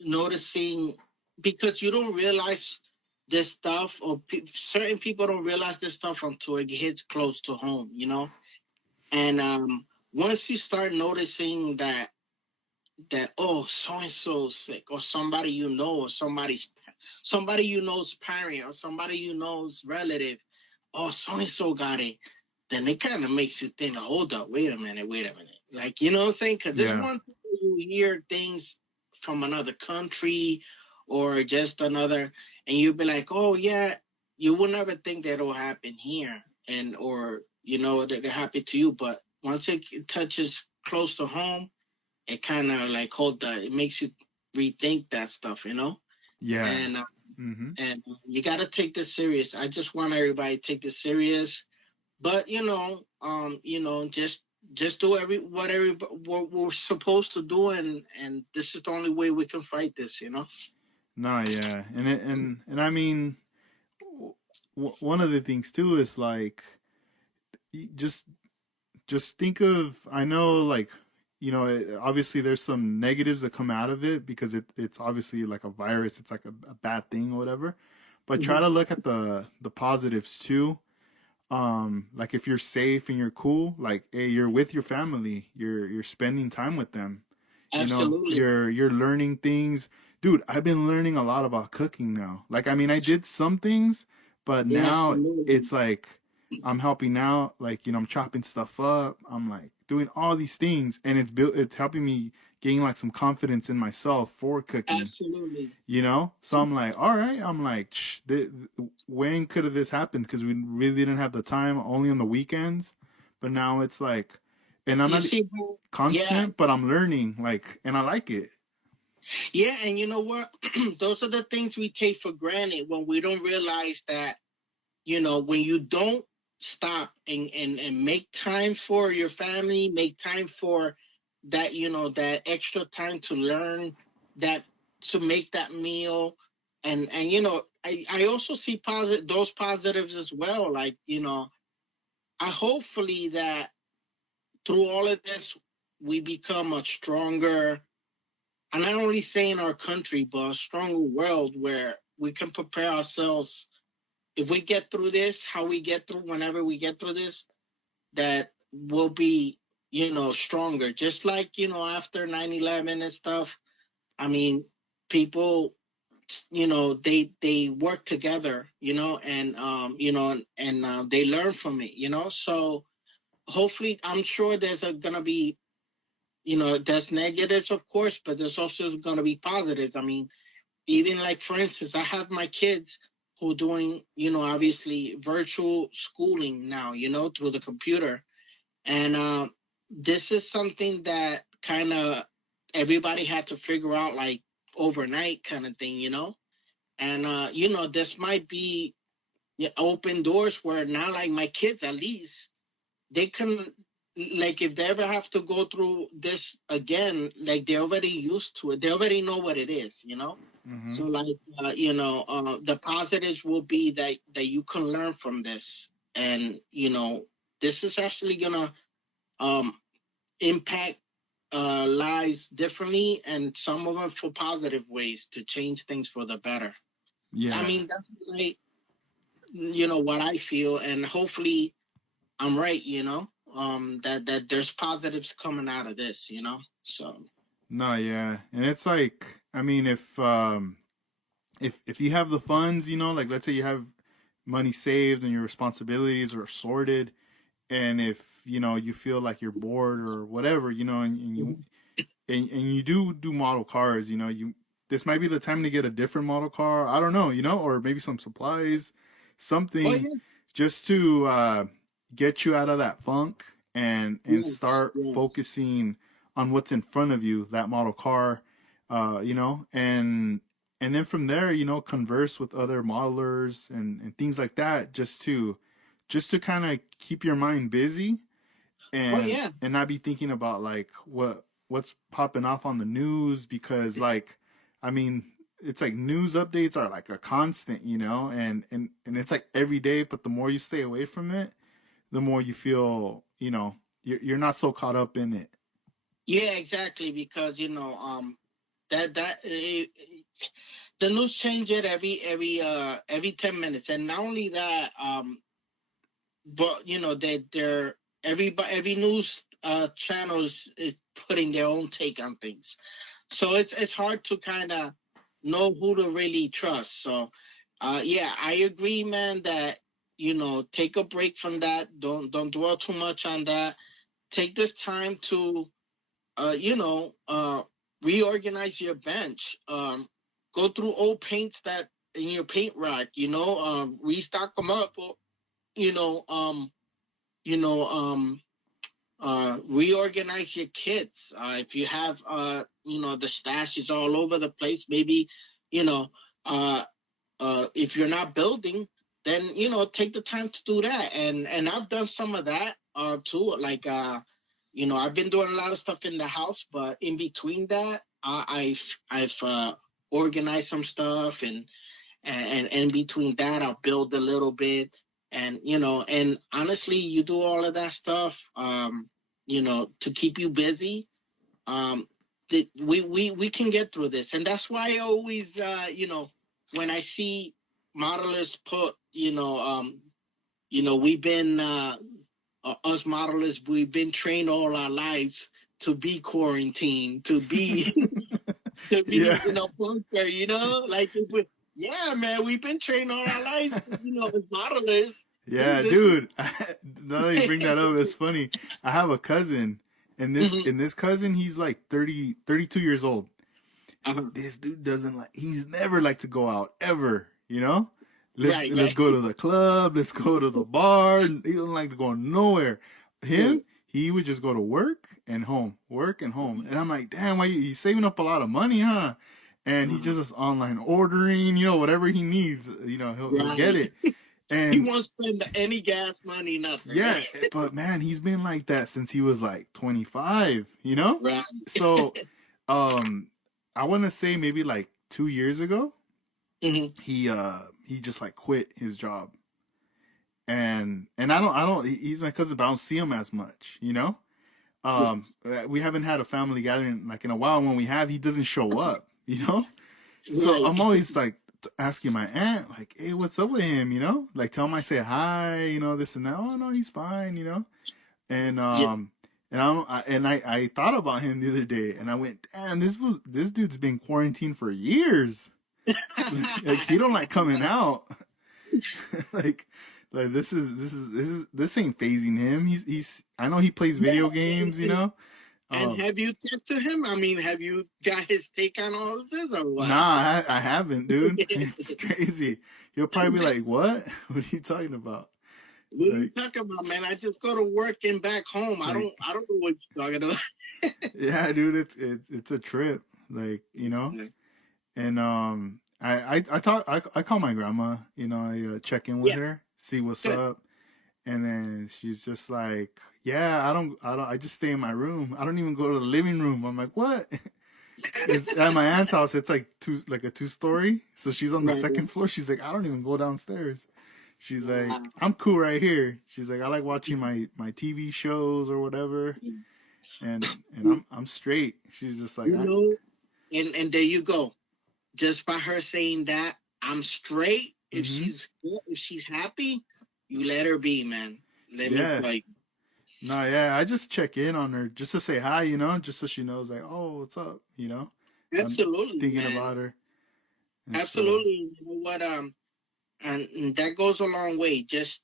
noticing, because you don't realize this stuff, or certain people don't realize this stuff until it hits close to home, you know. And once you start noticing that, oh, so and so sick, or somebody you know, or somebody you know's parent, or somebody you know's relative, oh, so and so got it, then it kind of makes you think, hold up, wait a minute. Like, you know what I'm saying? Because it's Yeah, one thing you hear things from another country or just another, and you'll be like, oh, yeah, you would never think that'll happen here, and or, that it happened to you. But once it touches close to home, it kind of like it makes you rethink that stuff, yeah. and Mm-hmm. you got to take this serious. I just want everybody to take this serious, but just do what we're supposed to do, and this is the only way we can fight this. No, yeah, and I mean, one of the things too is like just think of, I know, like obviously there's some negatives that come out of it because it's obviously like a virus, it's like a bad thing or whatever, but try Hmm. to look at the positives too. Like if you're safe and you're cool, like hey, you're with your family, you're spending time with them, Absolutely. you're learning things. Dude, I've been learning a lot about cooking now. Like I mean, I did some things, but Yeah, now absolutely. it's like I'm helping out, like I'm chopping stuff up, I'm like doing all these things, and it's helping me gain like some confidence in myself for cooking. Absolutely. So I'm like, all right, I'm like, when could have this happened? Because we really didn't have the time, only on the weekends. But now it's like, and I'm You not see, yeah, constant, but I'm learning, like, and I like it. yeah, and you know what? Those are the things we take for granted when we don't realize that, when you don't stop and make time for your family, make time for that, that extra time to learn, that to make that meal. And I also see those positives as well. Like, I hopefully that through all of this, we become a stronger, and not only say in our country, but a stronger world where we can prepare ourselves. If we get through this, how we get through, whenever we get through this, that will be, stronger. Just like, after 9/11 and stuff, I mean, people, they work together, and they learn from it. So hopefully, I'm sure gonna be, there's negatives, of course, but there's also gonna be positives. I mean, even like, for instance, I have my kids who are doing, obviously virtual schooling now, through the computer. And this is something that kind of everybody had to figure out, like, overnight kind of thing. And this might be, open doors where now, like, my kids, at least they can, like, if they ever have to go through this again, like, they're already used to it, they already know what it is. Hmm. So, like, the positives will be that you can learn from this, and this is actually gonna um impact lives differently, and some of them for positive ways to change things for the better. I Yeah. mean, that's like, what I feel, and hopefully I'm right. That there's positives coming out of this. So No, yeah, and it's like, I mean, if you have the funds, like let's say you have money saved and your responsibilities are sorted, and if you feel like you're bored or whatever, and you Mhm. and you do model cars, this might be the time to get a different model car. I don't know, or maybe some supplies, Oh something yeah. just to get you out of that funk and Yes. start Yes. focusing on what's in front of you, that model car, and then from there, converse with other modelers and things like that, just to kind of keep your mind busy Oh and yeah. and not be thinking about like what's popping off on the news, because like I mean it's like news updates are like a constant, and it's like every day, but the more you stay away from it, the more you feel, you're not so caught up in it. Yeah, exactly. Because that the news change it every 10 minutes, and not only that, but they're every news channel is putting their own take on things, so it's hard to kind of know who to really trust. So, yeah, I agree, man. That take a break from that. Don't dwell too much on that. Take this time to reorganize your bench. Go through old paints that in your paint rack. Restock them up. Or, you know, um, you know, reorganize your kits. If you have, the stash is all over the place, maybe, you know, uh, if you're not building, then take the time to do that. And I've done some of that too. Like I've been doing a lot of stuff in the house, but in between that, I've organized some stuff, and in between that, I'll build a little bit. And honestly, you do all of that stuff, to keep you busy. Um, we can get through this, and that's why I always, when I see modelers put, we've been us modelers, we've been trained all our lives to be quarantined, to be to Yeah. be in a bunker, like if we, yeah, man, we've been trained all our lives, as modelers. Hey, Yeah, this is dude. Now that you bring that up, it's funny. I have a cousin, and this Mhm. and this cousin, he's like 30, 32 years old. Uh-huh. This dude doesn't like. He's never like to go out ever. Let's Right, let's right. go to the club. Let's go to the bar. He don't like to go nowhere. Right. Him, he would just go to work and home, work and home. And I'm like, damn, why he's saving up a lot of money, huh? And he Uh-huh. just is online ordering, whatever he needs, he'll get Right. it. He And won't spend any gas money, nothing, right? yeah, but man, he's been like that since he was like 25. Right. So, um, I want to say maybe like 2 years ago, Hmm. he just like quit his job, and I don't he's my cousin, but I don't see him as much. Yeah. We haven't had a family gathering like in a while. When we have, he doesn't show up. So Right. I'm always like asking my aunt, like, hey, what's up with him? Like tell him I say hi, this and that. Oh no, he's fine. And Yeah. and I thought about him the other day, and I went, damn, this dude's been quarantined for years. Like he don't like coming out. like like this ain't phasing him. He's I know he plays Yeah. video And, games. and, and Um, have you talked to him? I mean, have you got his take on all of this or what? nah, I haven't, dude. It's crazy. He'll probably be like, "What? What are you talking about?" What are you Like, talking about, man? I just go to work and back home. I don't like, I don't know what you're talking about. yeah, dude, it's a trip. And I call my grandma. I check in with Yeah, her, see what's good. up, and then she's just like, "Yeah, I don't. I just stay in my room. I don't even go to the living room." I'm like, "What?" It's at my aunt's house. It's like a two-story. So she's on the Right, second floor. She's like, I don't even go downstairs. She's like, right. I'm cool right here. She's like, I like watching my TV shows or whatever, and You, I'm straight. She's just like, you know, and there you go. Just by her saying that, I'm straight. If mm-hmm. she's good, if she's happy, you let her be, man. Let me Yeah. tell you. No, yeah. I just check in on her just to say hi, just so she knows, like, oh, what's up. I'm Absolutely, thinking man. about her and stuff. Absolutely. You know what? And that goes a long way. Just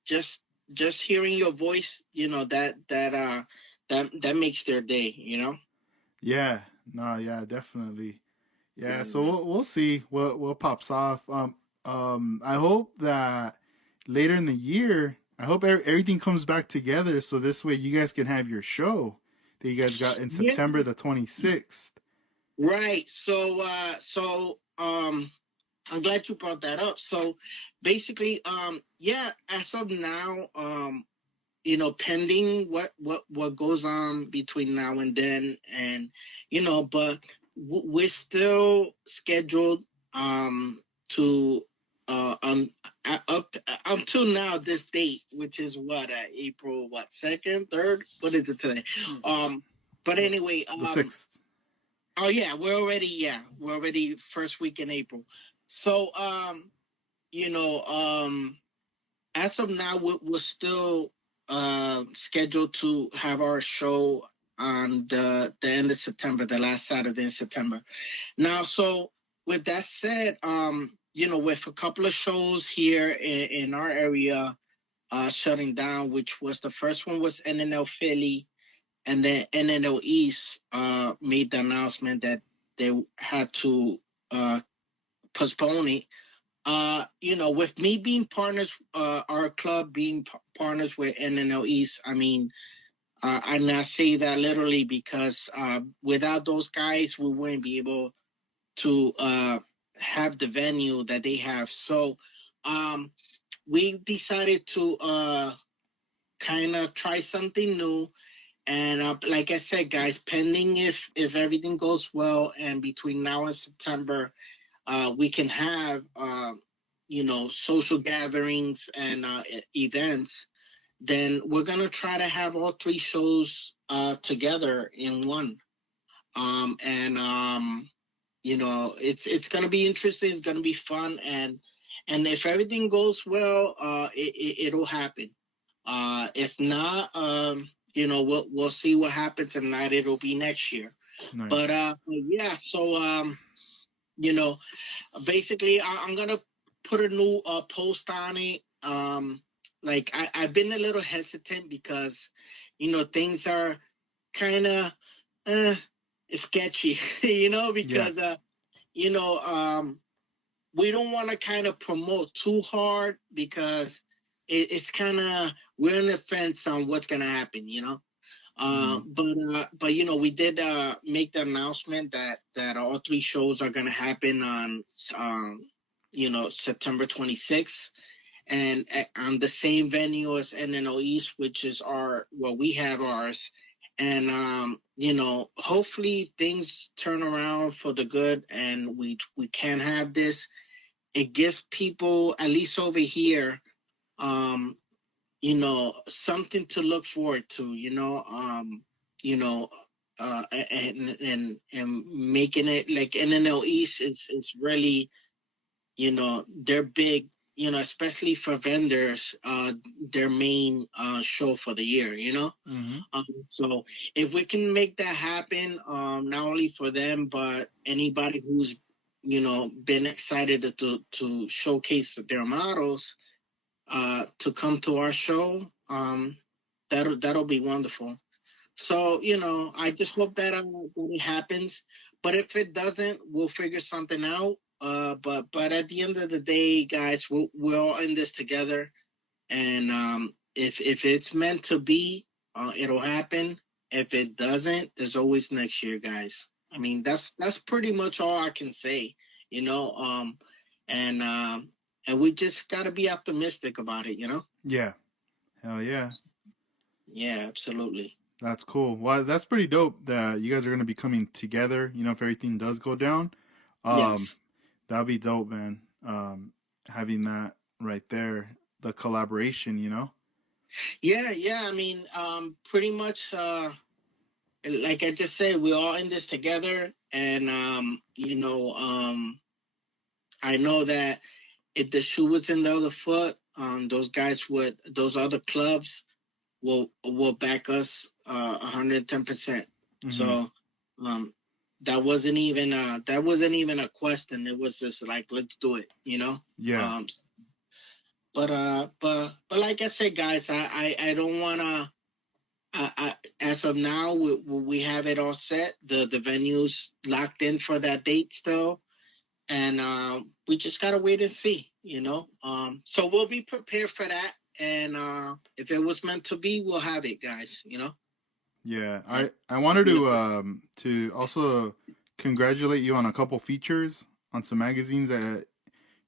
hearing your voice, that makes their day. Yeah. No, yeah, definitely. Yeah, so we'll see what pops off. I hope that later in the year, I hope everything comes back together so this way you guys can have your show that you guys got in Yeah, September the 26th. right. I'm glad you brought that up. So basically, yeah, as of now, pending what goes on between now and then, and but we're still scheduled to up until now this date, which is what April what 2nd, 3rd, what is it today? But anyway, The 6th. oh yeah, we're already first week in April. So you know as of now, we're still scheduled to have our show on the end of September, the last Saturday in September. Now, so with that said, with a couple of shows here in our area shutting down, which was the first one was NNL Philly, and then NNL East made the announcement that they had to postpone it. With me being partners, our club being partners with NNL East, I mean, and I say that literally because without those guys, we wouldn't be able to have the venue that they have. So we decided to kind of try something new. And like I said, guys, pending if everything goes well, and between now and September, we can have social gatherings and events, then we're gonna try to have all three shows together in one. And it's gonna be interesting. It's gonna be fun, and if everything goes well, it'll happen. If not, we'll see what happens, and not it'll be next year. Nice. But yeah, so you know basically I'm gonna put a new post on it. Like I've been a little hesitant because things are kind of uh, sketchy, Yeah. because you know um we don't want to kind of promote too hard because it's kind of we're on the fence on what's gonna happen, but we did make the announcement that all three shows are gonna happen on September 26th, and on the same venue as NNO East, which is we have ours, and hopefully things turn around for the good, and we can have this. It gives people, at least over here, um, something to look forward to, you know, and making it like NNL East is really, they're big, especially for vendors, their main show for the year, Mm-hmm. So if we can make that happen, not only for them, but anybody who's, been excited to showcase their models, to come to our show, that'll be wonderful. So I just hope that it happens. But if it doesn't, we'll figure something out. But at the end of the day, guys, we're all in this together. And if it's meant to be, it'll happen. If it doesn't, there's always next year, guys. I mean, that's pretty much all I can say. You know, and and we just got to be optimistic about it. Yeah. Hell yeah. Yeah, absolutely. That's cool. Well, that's pretty dope that you guys are going to be coming together, if everything does go down. Um, Yes. that'll be dope, man. Having that right there, the collaboration. Yeah, yeah. I mean, pretty much, like I just said, we're all in this together, and I know that if the shoe was in the other foot, those other clubs will back us 110%. Mm-hmm. So, um, that wasn't even a question. It was just like, let's do it. Yeah. Um, but like I said, guys, I don't wanna as of now, we have it all set. The venue's locked in for that date still, and we just gotta wait and see, you know. So we'll be prepared for that, and if it was meant to be, we'll have it, guys. You know. Yeah, And I wanted to also congratulate you on a couple features on some magazines that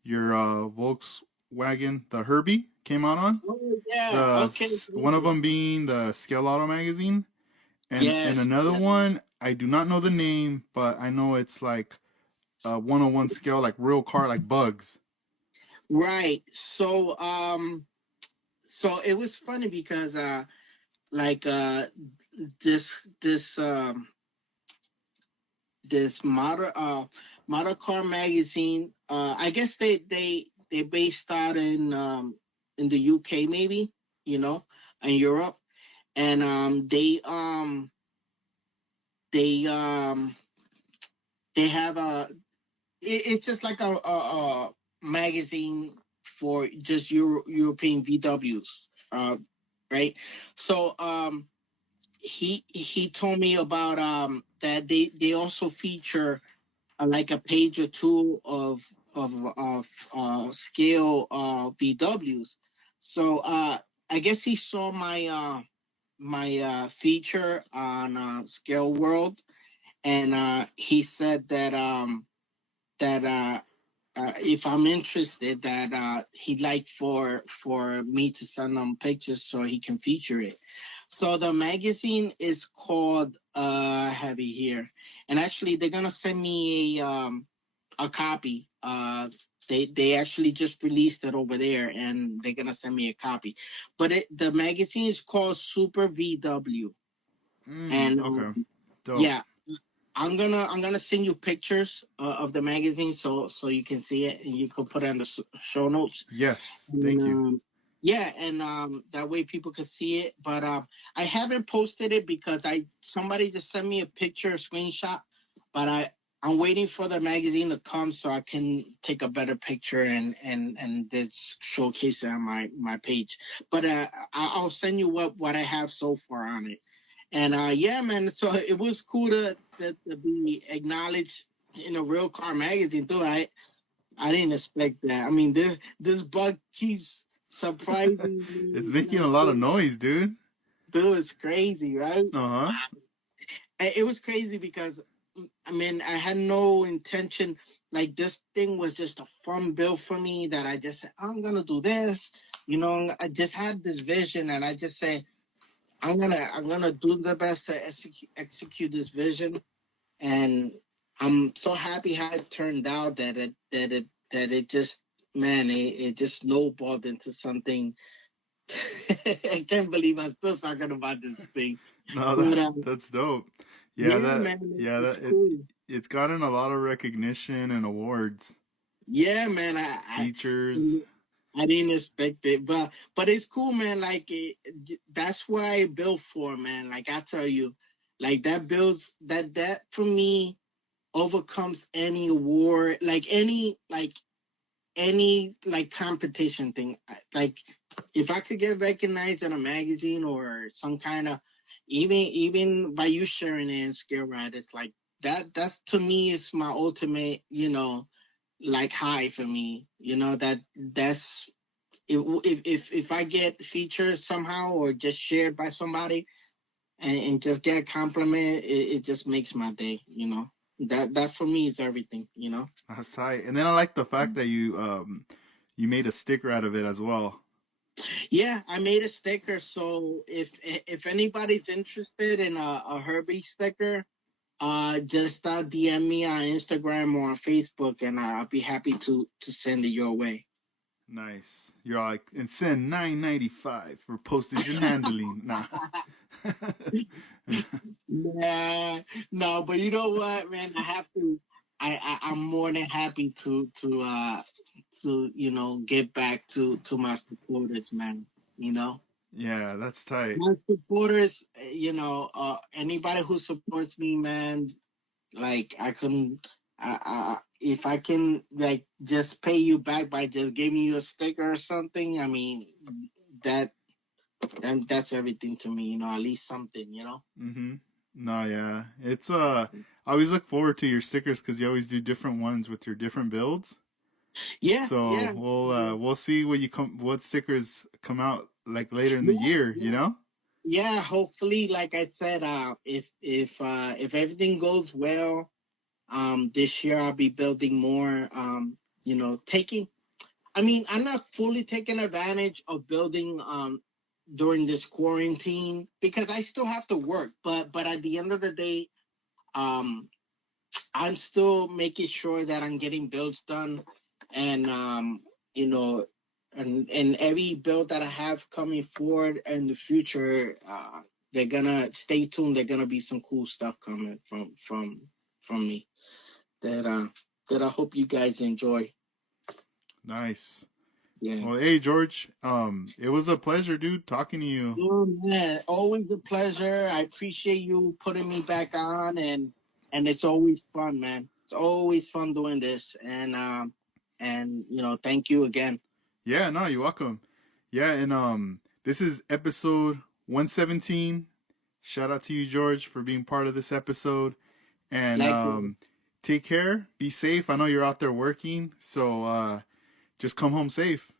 your Volkswagen, the Herbie, came out on. oh yeah, okay, One thank of you. them being the Scale Auto magazine, and Yes, another yes. one I do not know the name, but I know it's like a 101 scale, like real car, like bugs. Right. So it was funny because like this this um this model car magazine, I guess they based out in the UK, maybe, you know, in Europe, and they they have it's just like a magazine for just European VWs, uh, right? So he told me about that they also feature like a page or two of scale VWs. So I guess he saw my feature on Scale World, and he said that if I'm interested, that he'd like for me to send him pictures so he can feature it. So the magazine is called I have it here, and actually they're gonna send me a copy. They actually just released it over there, and they're gonna send me a copy. But the magazine is called Super VW, and Okay, dope. yeah, I'm gonna send you pictures of the magazine so you can see it and you can put it in the show notes. Yes, And thank you. yeah, and that way people can see it. But I haven't posted it because I somebody just sent me a picture, a screenshot. But I'm waiting for the magazine to come so I can take a better picture and just showcase it on my page. But I'll send you what I have so far on it. And yeah, man. So it was cool to be acknowledged in a real car magazine too. I didn't expect that. I mean, this bug keeps surprising It's me, making a lot of noise, dude. dude, it's crazy, right? Uh huh. It was crazy because I mean, I had no intention. Like this thing was just a fun build for me that I just said, I'm gonna do this. You know, I just had this vision, and I just say, I'm gonna do the best to execute this vision, and I'm so happy how it turned out that it just man it just snowballed into something. I can't believe I'm still talking about this thing, No, but that's dope. Yeah, yeah, man, that it's cool. it's gotten a lot of recognition and awards, Yeah, man, features. I didn't expect it, but it's cool, man. Like that's what I built for, man. Like I tell you, like that builds that for me overcomes any award, like any like competition thing. Like if I could get recognized in a magazine or some kind of even by you sharing it in ScaleRiders, like that's to me is my ultimate, like high for me. That's if I get featured somehow or just shared by somebody and just get a compliment, it just makes my day. That for me is everything. That's tight. And then I like the fact that you made a sticker out of it as well. Yeah, I made a sticker. So if anybody's interested in a Herbie sticker, just DM me on Instagram or on Facebook, and I'll be happy to send it your way. Nice. You're like, and send 9.95 for postage and handling. Nah. Yeah, no, but you know what, man? I have to. I'm more than happy to give back to my supporters, man. You know. Yeah, that's tight. My supporters, anybody who supports me, man, like I can, if I can, like, just pay you back by just giving you a sticker or something, I mean, that that's everything to me. At least something. Mm-hmm. No, yeah. It's I always look forward to your stickers because you always do different ones with your different builds. Yeah, So yeah, we'll see what stickers come out like later in the yeah, year, you yeah. know? Yeah, hopefully, like I said, if everything goes well, this year I'll be building more. Taking. I mean, I'm not fully taking advantage of building during this quarantine because I still have to work. But at the end of the day, um, I'm still making sure that I'm getting builds done, and you know, and every build that I have coming forward in the future, they're gonna stay tuned. They're gonna be some cool stuff coming from me that that I hope you guys enjoy. Nice. Yeah. Well, hey George, it was a pleasure, dude, talking to you. Oh man, always a pleasure. I appreciate you putting me back on, and it's always fun, man. It's always fun doing this, and thank you again. Yeah, no, you're welcome. Yeah, and this is episode 117. Shout out to you, George, for being part of this episode. And Like, take care, be safe. I know you're out there working, so just come home safe.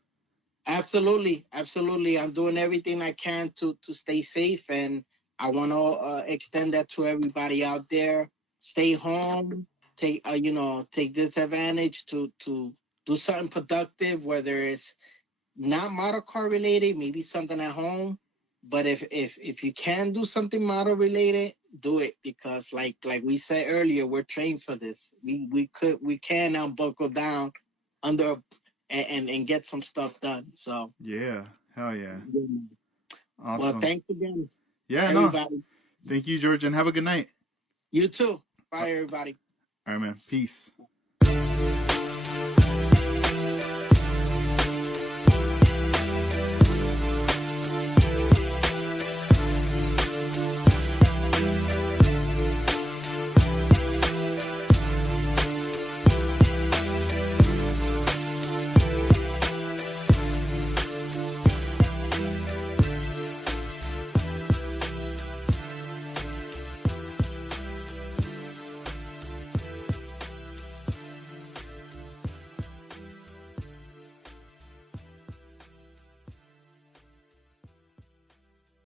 absolutely, absolutely. I'm doing everything I can to stay safe, and I want to extend that to everybody out there. Stay home. Take this advantage to do something productive, whether it's not model car related, maybe something at home. But if you can do something model related, do it because like we said earlier, we're trained for this. We can now buckle down under and get some stuff done. So Yeah, hell yeah. well, Awesome. thanks again, Yeah, no. everybody. Thank you, George, and have a good night. You too. All Bye, everybody. right, man. Peace.